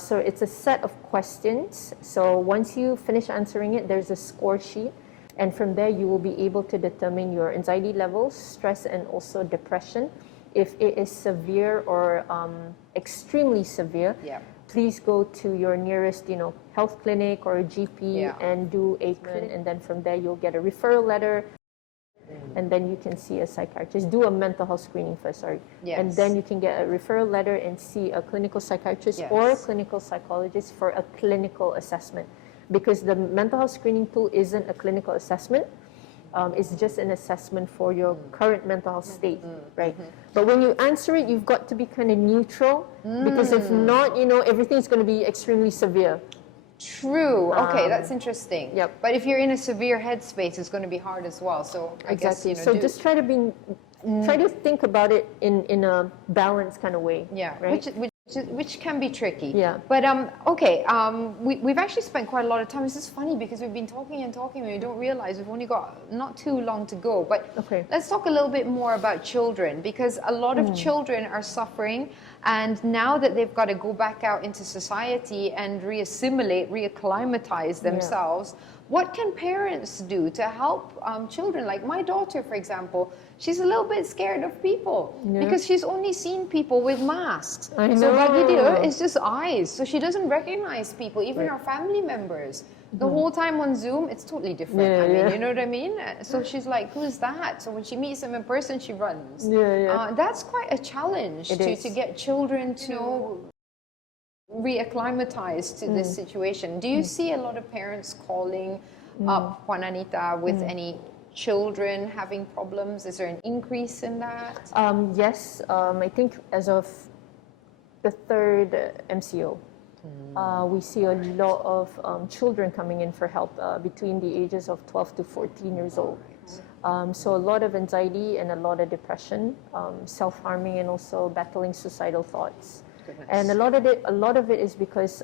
So it's a set of questions. So once you finish answering it, there's a score sheet. And from there, you will be able to determine your anxiety levels, stress, and also depression. If it is severe or extremely severe, Yeah. please go to your nearest, health clinic or a GP Yeah. and do a clinic. And then from there, you'll get a referral letter. And then you can see a psychiatrist. Do a mental health screening first, sorry. Yes. And then you can get a referral letter and see a clinical psychiatrist Yes. or a clinical psychologist for a clinical assessment. Because the mental health screening tool isn't a clinical assessment. It's just an assessment for your current mental health state, right? But when you answer it, you've got to be kind of neutral. Because if not, everything's going to be extremely severe. True. Okay, that's interesting. Yep. But if you're in a severe headspace, it's going to be hard as well. So I Exactly. guess, So just try to think about it in a balanced kind of way. yeah, Right? which can be tricky. Yeah. But okay, we've actually spent quite a lot of time. This is funny because we've been talking and talking, and we don't realize we've only got not too long to go. But Okay. let's talk a little bit more about children, because a lot of children are suffering, and now that they've got to go back out into society and reassimilate, reacclimatize themselves. What can parents do to help children? Like my daughter, for example, she's a little bit scared of people because she's only seen people with masks. I So know. bagi dia, it's just eyes. So she doesn't recognize people, even our family members. The whole time on Zoom, it's totally different. Yeah, I mean, yeah. you know what I mean? So she's like, who's that? So when she meets him in person, she runs. Yeah. That's quite a challenge It is. to get children to reacclimatize to this situation. Do you see a lot of parents calling up Puan Anita with any children having problems? Is there an increase in that? Yes, I think as of the third MCO, we see a lot of children coming in for help between the ages of 12 to 14 years old. So a lot of anxiety and a lot of depression, self-harming, and also battling suicidal thoughts. And a lot of it is because,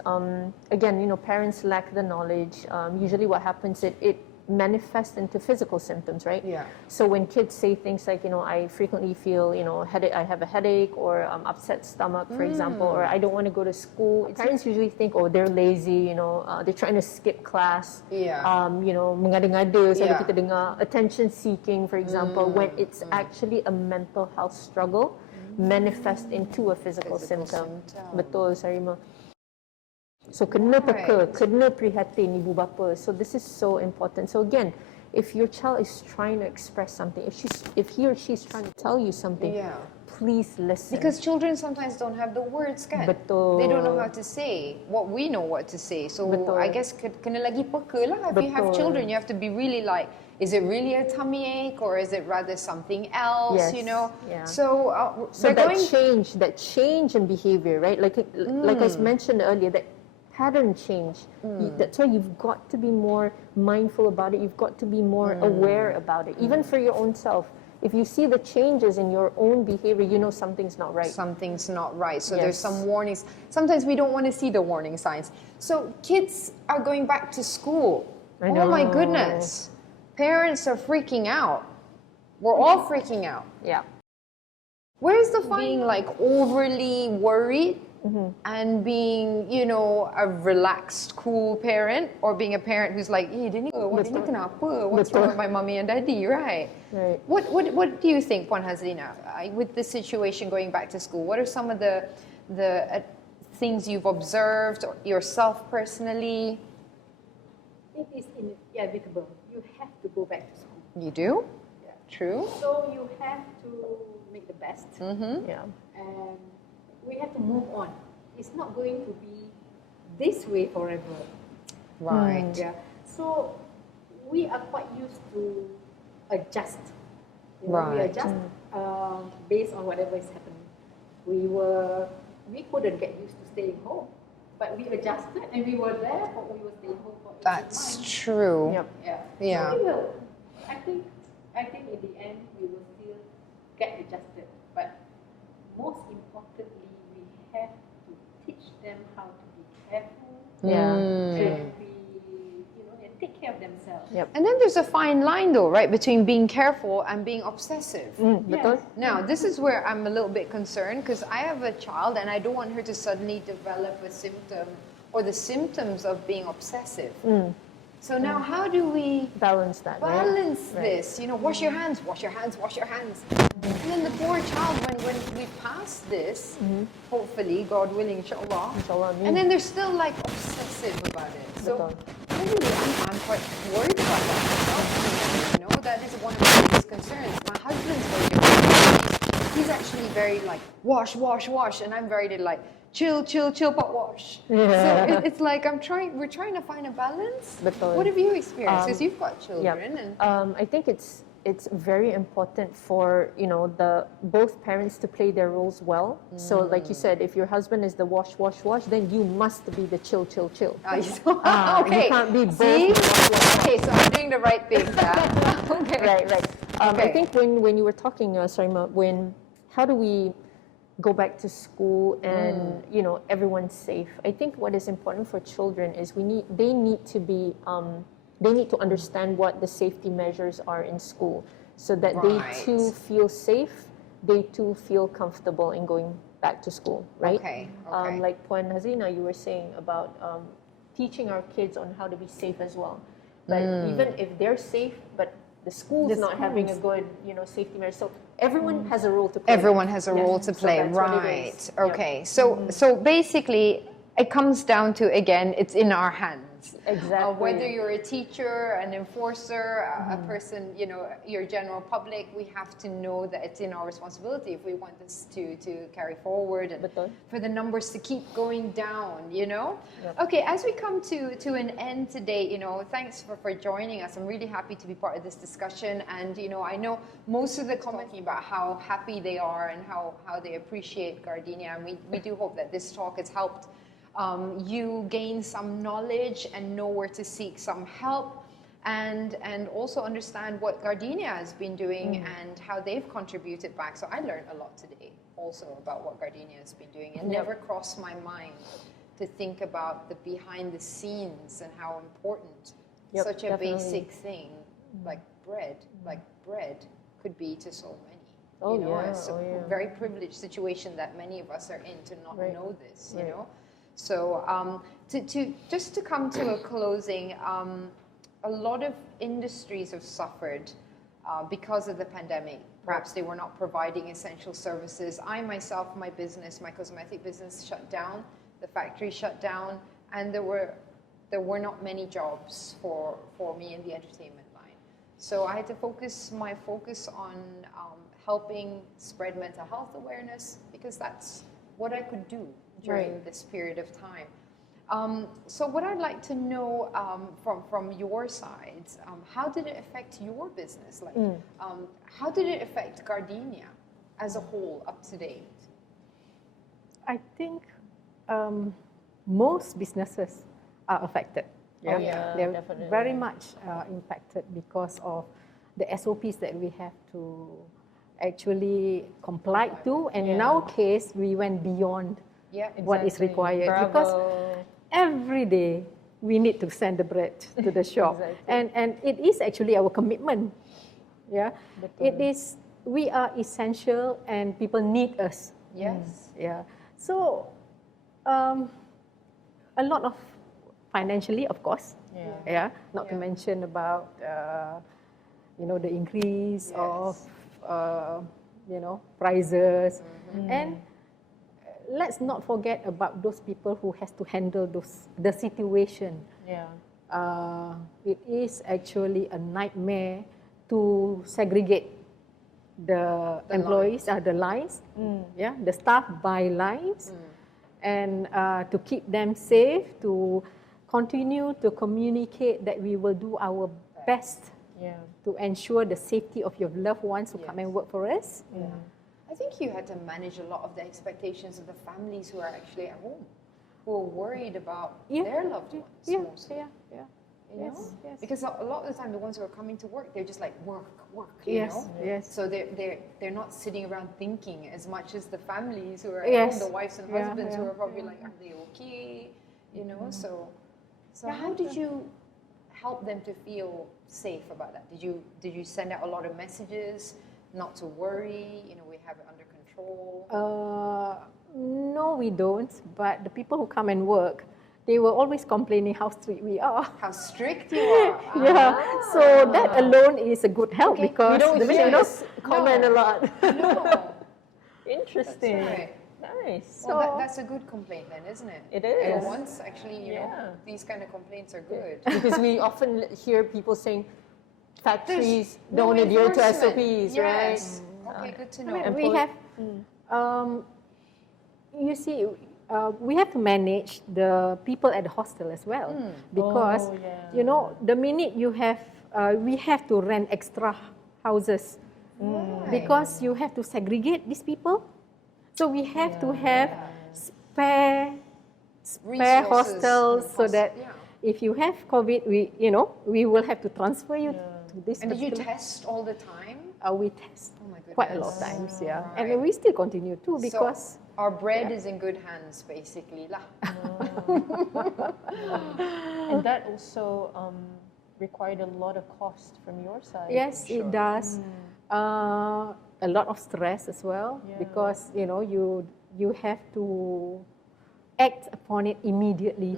again, you know, parents lack the knowledge. Usually what happens, it manifests into physical symptoms, right? Yeah. So when kids say things like, you know, I frequently feel, you know, I have a headache, or upset stomach, for example, or I don't want to go to school. Parents usually think, oh, they're lazy, you know, they're trying to skip class. Yeah. You know, mengada-ngada, selalu Yeah. kita dengar attention seeking, for example, when it's actually a mental health struggle manifest into a physical symptom. Betul, Sarimah. So kena peka, kena prihatin ibu bapa. So this is so important. So again, if your child is trying to express something, if he or she is trying to tell you something, please listen. Because children sometimes don't have the words, kan? Betul. They don't know how to say what we know what to say. So Betul. I guess kena lagi peka lah. If you have Betul. children, you have to be really like, is it really a tummy ache, or is it rather something else? Yes. You know. Yeah. So So they're that change in behavior, right? Like I mentioned earlier, that pattern change. That's why you've got to be more mindful about it. You've got to be more aware about it, even for your own self. If you see the changes in your own behavior, you know something's not right. Something's not right. So Yes. there's some warnings. Sometimes we don't want to see the warning signs. So kids are going back to school. I Oh my know. goodness. Parents are freaking out. We're all freaking out. Yeah. Where's the being like overly worried and being, you know, a relaxed, cool parent, or being a parent who's like, eh, dia ni kenapa? What's wrong with my mommy and daddy, right? Right. What do you think, Puan Hazlinah, with the situation going back to school? What are some of the things you've observed yourself personally? It is inevitable. You have to go back to school. You do? Yeah. True. So you have to make the best. Yeah. And we have to move on. It's not going to be this way forever. Right. Yeah. So we are quite used to adjust. You know, we Right. adjust based on whatever is happening. We couldn't get used to staying home, but we adjusted and we were there, but we were staying home for 18 That's months. true. Yep. Yeah. Yeah. So we will. I think in the end we will still get adjusted. But most importantly, we have to teach them how to be careful Yeah. and take care of themselves. Yep. And then there's a fine line though, right, between being careful and being obsessive. Betul? Now, this is where I'm a little bit concerned, because I have a child and I don't want her to suddenly develop a symptom or the symptoms of being obsessive. So now how do we Balance that, right? balance this? You know, wash your hands, wash your hands, wash your hands. And then the poor child, when we pass this, hopefully, God willing, inshallah, Inshallah, and then they're still like obsessive about it. So really, I'm quite worried about that myself. You know, that is one of my biggest concerns. My husband's very different. He's actually very like, wash, wash, wash. And I'm very like, chill, chill, chill, but wash. Yeah. So it's like we're trying to find a balance. Betul. What have you experienced? Because you've got children. Yeah. And I think it's very important for, you know, both parents to play their roles well. So like you said, if your husband is the wash, wash, wash, then you must be the chill, chill, chill. okay. You can't be both. See? Wash, wash, wash. Okay, so I'm doing the right thing. Yeah. Okay. Right. I Okay. think when you were talking, Sarimah, how do we go back to school and you know everyone's safe? I think what is important for children is they need to understand what the safety measures are in school, so that they too feel safe, they too feel comfortable in going back to school, right? Okay. Like Puan Hazlinah, you were saying about teaching our kids on how to be safe as well. But even if they're safe, but the school's not having a good, you know, safety measure. So everyone has a role to play. Everyone has a role to So play, that's what it right? is. Okay, so basically, it comes down to, again, it's in our hands. Exactly. Whether you're a teacher, an enforcer, a person, your general public, we have to know that it's in our responsibility if we want this to carry forward and Betul. for the numbers to keep going down, Okay, as we come to an end today, thanks for joining us. I'm really happy to be part of this discussion, and I know most of the commenting about how happy they are and how they appreciate Gardenia, and we do hope that this talk has helped you gain some knowledge and know where to seek some help, and also understand what Gardenia has been doing and how they've contributed back. So I learned a lot today also about what Gardenia has been doing. It never crossed my mind to think about the behind the scenes and how important such a basic thing like bread could be to so many. It's a very privileged situation that many of us are in to not know this, So to come to a closing, a lot of industries have suffered because of the pandemic. Perhaps they were not providing essential services. I myself, my cosmetic business shut down, the factory shut down, and there were not many jobs for me in the entertainment line. So I had to focus on helping spread mental health awareness, because that's what I could do during this period of time. So what I'd like to know from your side, how did it affect your business? How did it affect Gardenia as a whole up to date? I think most businesses are affected. They're definitely. very much impacted because of the SOPs that we have to actually comply to, and in our case, we went beyond what is required. Bravo. Because every day we need to send the bread to the shop, and it is actually our commitment. It is. We are essential, and people need us. Yes. So a lot of financially, of course. Not to mention about the increase of prices, and let's not forget about those people who has to handle the situation. It is actually a nightmare to segregate the employees, the lines, the staff by lines, and to keep them safe, to continue to communicate that we will do our best to ensure the safety of your loved ones who come and work for us. I think you had to manage a lot of the expectations of the families who are actually at home, who are worried about their loved ones mostly. Yes. Because a lot of the time, the ones who are coming to work, they're just like work, Yes. So they're not sitting around thinking as much as the families who are at home, the wives and husbands who are probably like, are they okay? So how did you help them to feel safe about that? Did you send out a lot of messages, not to worry? We have it under control. No, we don't. But the people who come and work, they were always complaining how strict we are. How strict you are. So that alone is a good help, because we don't hear this comment a lot. No. Interesting. That's right. Nice. Well, that's a good complaint then, isn't it? It is. For once, actually, these kind of complaints are good. Because we often hear people saying factories don't adhere to SOPs, right? Okay, good to know. We have, you see, we have to manage the people at the hostel as well, because the minute you have, we have to rent extra houses, because you have to segregate these people. So we have to have spare hostels, so that if you have COVID, we will have to transfer you to this. And did you test all the time? We test quite a lot of times, Right. and we still continue to, because our bread is in good hands, basically lah. And that also required a lot of cost from your side. yes, it does. A lot of stress as well, because you have to act upon it immediately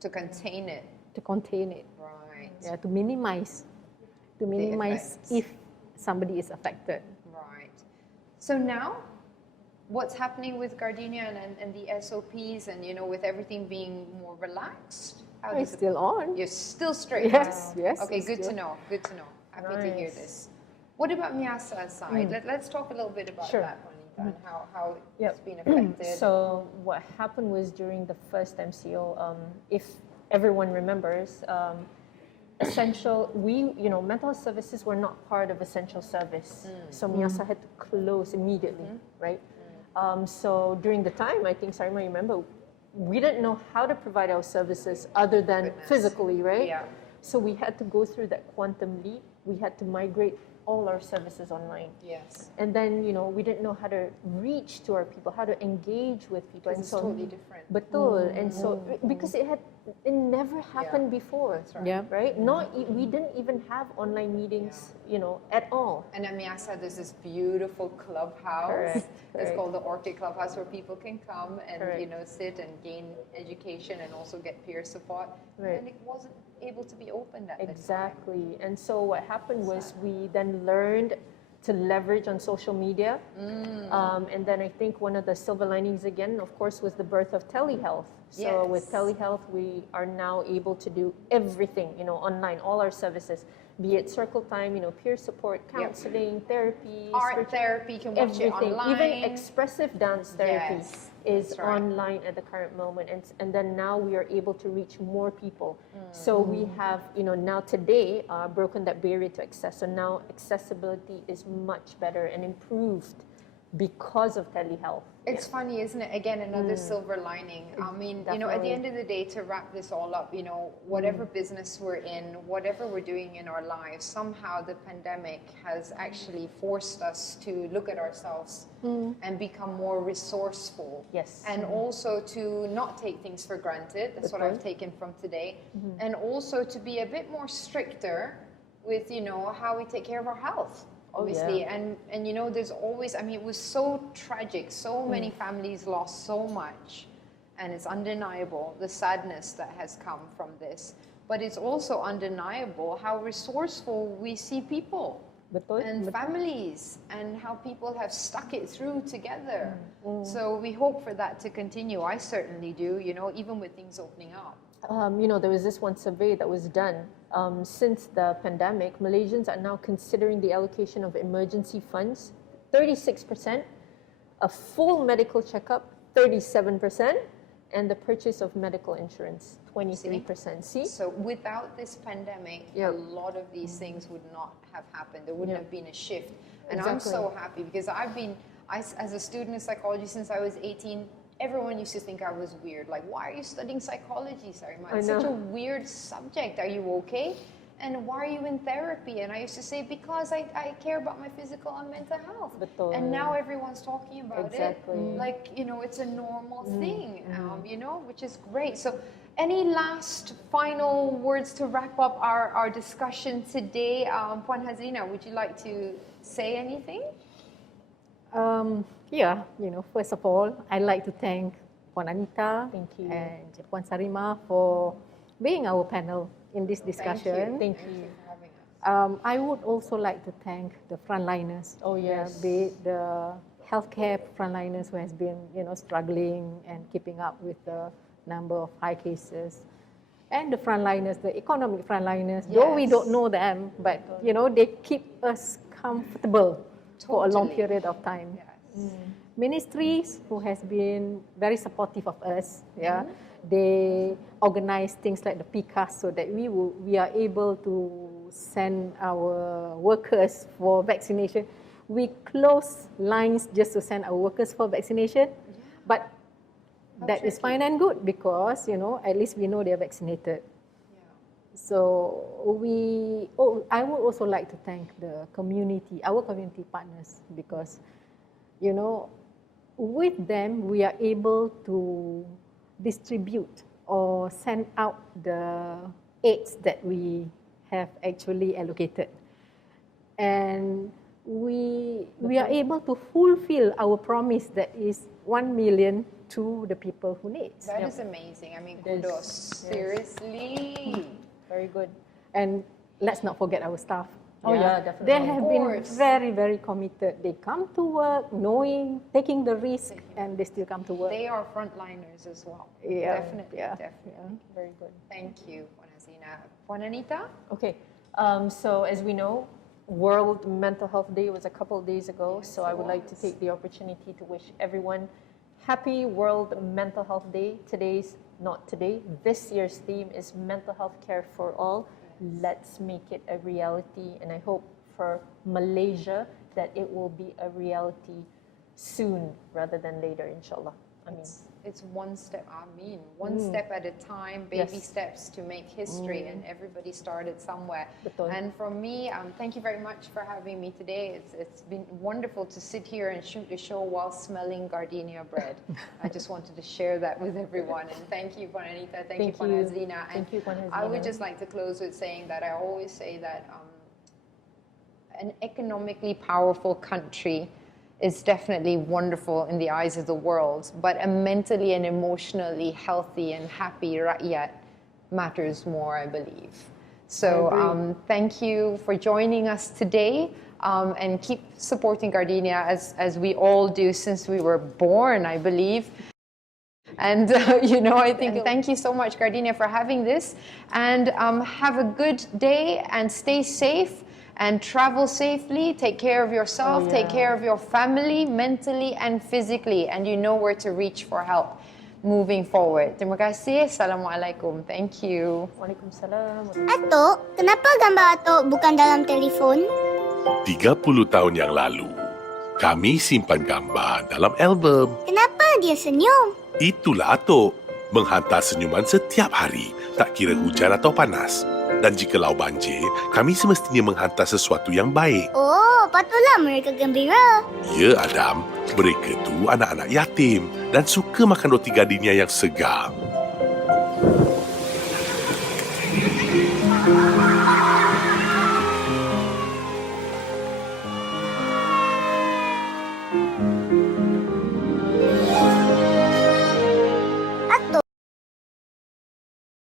To contain it. to contain it. Right. To minimize effects. if somebody is affected. Right. So now, what's happening with Gardenia and the SOPs, and with everything being more relaxed? How It's does it- still on. You're still straight. Yes, yes. Okay, it's good to still- know. Good to know. Happy to hear Nice. this. What about Miyasa's side? Let's talk a little bit about Sure. that, Anita, and how Yep. it's been affected. So what happened was during the first MCO, if everyone remembers, mental health services were not part of essential service. So Miyasa had to close immediately, right? So during the time, I think Sarimah, remember, we didn't know how to provide our services other than Goodness. physically, right? Yeah. So we had to go through that quantum leap. We had to migrate all our services online. Yes. And then, we didn't know how to reach to our people, how to engage with people. Because it's totally different. Betul. And so, because it never happened before. That's right. Yeah. Right? We didn't even have online meetings, at all. And at Miyasa, there's this beautiful clubhouse. Correct, It's correct. called the Orchid Clubhouse, where people can come and Correct. sit and gain education and also get peer support. Right. And it wasn't able to be opened at the time. Exactly. And so what happened was we then learned to leverage on social media. And then I think one of the silver linings again, of course, was the birth of telehealth. So with Yes. telehealth, we are now able to do everything, online, all our services, be it circle time, peer support, counseling, therapy, Art spiritual- therapy, you can watch it everything. online. Even expressive dance therapy Yes, is that's right. online at the current moment. And then now we are able to reach more people. So we have, now today broken that barrier to access. So now accessibility is much better and improved because of telehealth. It's funny, isn't it? Again, another silver lining. I mean, at the Definitely. end of the day, to wrap this all up, whatever business we're in, whatever we're doing in our lives, somehow the pandemic has actually forced us to look at ourselves and become more resourceful. Yes. And also to not take things for granted. That's what I've taken from today. And also to be a bit more stricter with, how we take care of our health. Obviously, yeah. and there's always, it was so tragic. So many families lost so much, and it's undeniable the sadness that has come from this. But it's also undeniable how resourceful we see people Betul. and families, and how people have stuck it through together. So we hope for that to continue. I certainly do. Even with things opening up. There was this one survey that was done. Since the pandemic, Malaysians are now considering the allocation of emergency funds, 36%, a full medical checkup, 37%, and the purchase of medical insurance, 23%. See? So without this pandemic, Yeah. a lot of these things would not have happened. There wouldn't Yeah. have been a shift. And I'm Exactly. so happy because as a student of psychology since I was 18, everyone used to think I was weird. Like, why are you studying psychology, Sarimah? It's such a weird subject. Are you okay? And why are you in therapy? And I used to say, because I care about my physical and mental health. Betul. And now everyone's talking about Exactly. it. Like, it's a normal thing, which is great. So any last final words to wrap up our discussion today? Puan Hazlinah, would you like to say anything? First of all, I'd like to thank Puan Anita Thank you. and Puan Sarimah for being our panel in this discussion. Thank Thank you. you for having us. I would also like to thank the frontliners. Oh, yes. Be it the healthcare frontliners who has been, struggling and keeping up with the number of high cases. And the frontliners, the economic frontliners, though we Yes. don't know them, but, they keep us comfortable for a long Totally. period of time. Yes. Ministries who has been very supportive of us, they organize things like the PCAS so that we are able to send our workers for vaccination. We close lines just to send our workers for vaccination, but that is fine and good because at least we know they are vaccinated. So I would also like to thank the community, our community partners, because with them we are able to distribute or send out the aids that we have actually allocated, and we are able to fulfill our promise that is 1 million to the people who need. That is amazing. is. Kudos. Yes. Seriously. Very good. And let's not forget our staff. Oh yeah, definitely. They have been course. very, very committed. They come to work knowing, taking the risk, and they still come to work. They are frontliners as well. Yeah, Definitely, yeah, definitely. Very good. Thank you, Puan Hazlinah. Puan Anita? Okay, so as we know, World Mental Health Day was a couple of days ago, so I would like to take the opportunity to wish everyone happy World Mental Health Day. This year's theme is mental health care for all. Let's make it a reality, and I hope for Malaysia that it will be a reality soon rather than later, inshallah. I mean, It's one step, one step at a time, baby Yes. steps to make history, and everybody started somewhere. Betul. And for me, thank you very much for having me today. It's been wonderful to sit here and shoot a show while smelling Gardenia bread. I just wanted to share that with everyone. And thank you, Puan Anita. Thank you, Puan Hazlinah. And Thank you, Puan I would Hazlinah. just like to close with saying that I always say that an economically powerful country is definitely wonderful in the eyes of the world, but a mentally and emotionally healthy and happy rakyat matters more, I believe. So thank you for joining us today, and keep supporting Gardenia as we all do since we were born, I believe. And, I think, thank you so much, Gardenia, for having this. And have a good day and stay safe. And travel safely, take care of yourself, take care of your family, mentally and physically, and you know where to reach for help moving forward. Terima kasih. Assalamualaikum. Thank you. Waalaikumsalam. Atuk, kenapa gambar Atuk bukan dalam telefon? 30 tahun yang lalu, kami simpan gambar dalam album. Kenapa dia senyum? Itulah Atuk, menghantar senyuman setiap hari, tak kira hujan atau panas. Dan jikalau banjir, kami semestinya menghantar sesuatu yang baik. Oh, patutlah mereka gembira. Ya, Adam, mereka tu anak-anak yatim dan suka makan roti Gardenia yang segar.